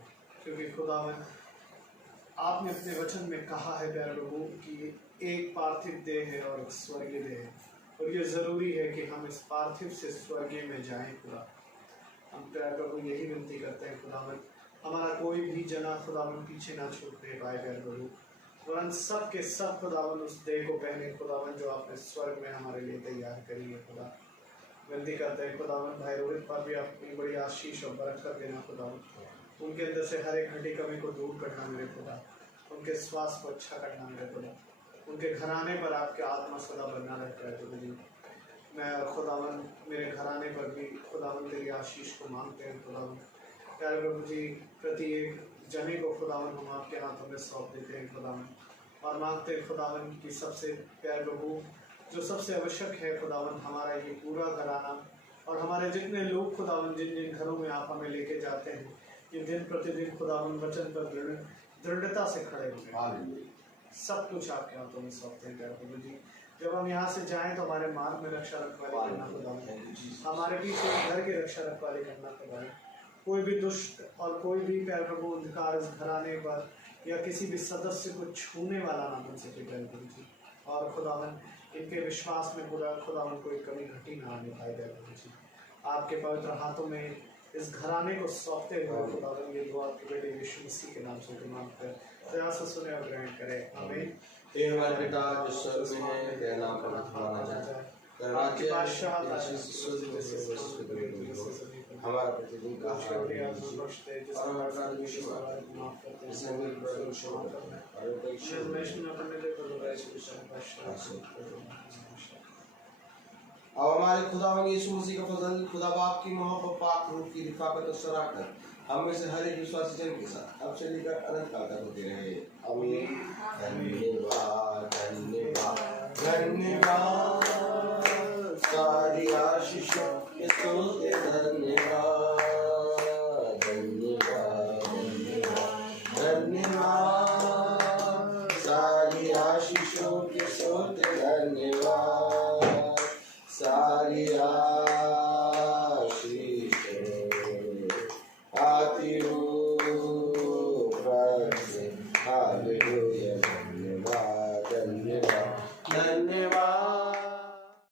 क्योंकि खुदावन आपने अपने वचन में कहा है प्यार प्रभु कि एक पार्थिव देह है और एक स्वर्गीय देह है, और ये ज़रूरी है कि हम इस पार्थिव से स्वर्गीय में जाएं खुदा। हम प्यार प्रभु यही विनती करते हैं खुदावन, हमारा कोई भी जना खुदावन पीछे ना छूटने पाए प्यार प्रभु, वरन सब के सब खुदावन उस देह को पहने खुदावन जो आपने स्वर्ग में हमारे लिए तैयार करी है खुदा। विनती करते हैं खुदावन भाई रोहित पर भी अपनी बड़ी आशीष और बरकत देना खुदावन, उनके अंदर से हर एक घटी कमी को दूर करना मेरे खुदा, उनके स्वास्थ्य को अच्छा करना मेरे खुदा, उनके घराने पर आपके आत्मा सदा बना रहता है प्रभु जी। मैं खुदावन मेरे घराने पर भी खुदावन तेरी आशीष को मांगते हैं खुदावन प्यारे प्रभु जी। प्रत्येक जने को खुदावन हम आपके हाथों में सौंप देते हैं खुदावन, और मांगते हैं खुदावन कि सबसे प्यारे प्रभु जो सबसे आवश्यक है खुदावन हमारा ये पूरा घराना, और हमारे जितने लोग खुदावन जिन जिन घरों में आप हमें लेके जाते हैं, ये दिन प्रतिदिन खुदावन वचन पर दृढ़ता से खड़े होंगे। सब कुछ आपके हाथों में सौंपते हैं प्यारे प्रभु जी। जब हम यहाँ से जाएं तो हमारे मार्ग में रक्षा रखवाली करना खुदावन, हमारे पीछे घर की रक्षा रखवाली करना खुदावन, कोई भी दुष्ट और कोई भी प्यारे प्रभु अंधकार इस घराने पर या किसी भी सदस्य को छूने वाला ना बन सके प्यारे प्रभु जी। और खुदावन इनके विश्वास में खुदावन कोई कमी घटी ना आने पाए प्यारे प्रभु जी। आपके पवित्र हाथों में इस घराने को सौंपते हुए खुदावन ये दुआ आपके बेटे यीशु मसीह के नाम से मांगकर दया से सुने और ग्रहण करें, आमीन। हे हमारे पिता जो स्वर्ग में है, तेरा नाम पवित्र माना जाए, तेरा राज्य हमारा प्रतिदिन का आहार दे दीजिए, और हमारा अपराध भी माफ करते हैं जिसमें भी और हमारे खुदावन यीशु मसीह का फजल, खुदा बाप की मोहब्बत, पाक रूह की रिफाकत और शराकत हम में से हर एक विश्वासी जन के साथ अब से लेकर अनंत काल तक होते रहे, आमीन। धन्यवाद धन्यवाद धन्यवाद, सारी आशीषों के स्रोत धन्यवाद धन्यवाद धन्यवाद धन्यवाद, सारी आशीषों के स्रोत धन्यवाद, सारी आती ऊपर से, हालेलुया धन्यवाद धन्यवाद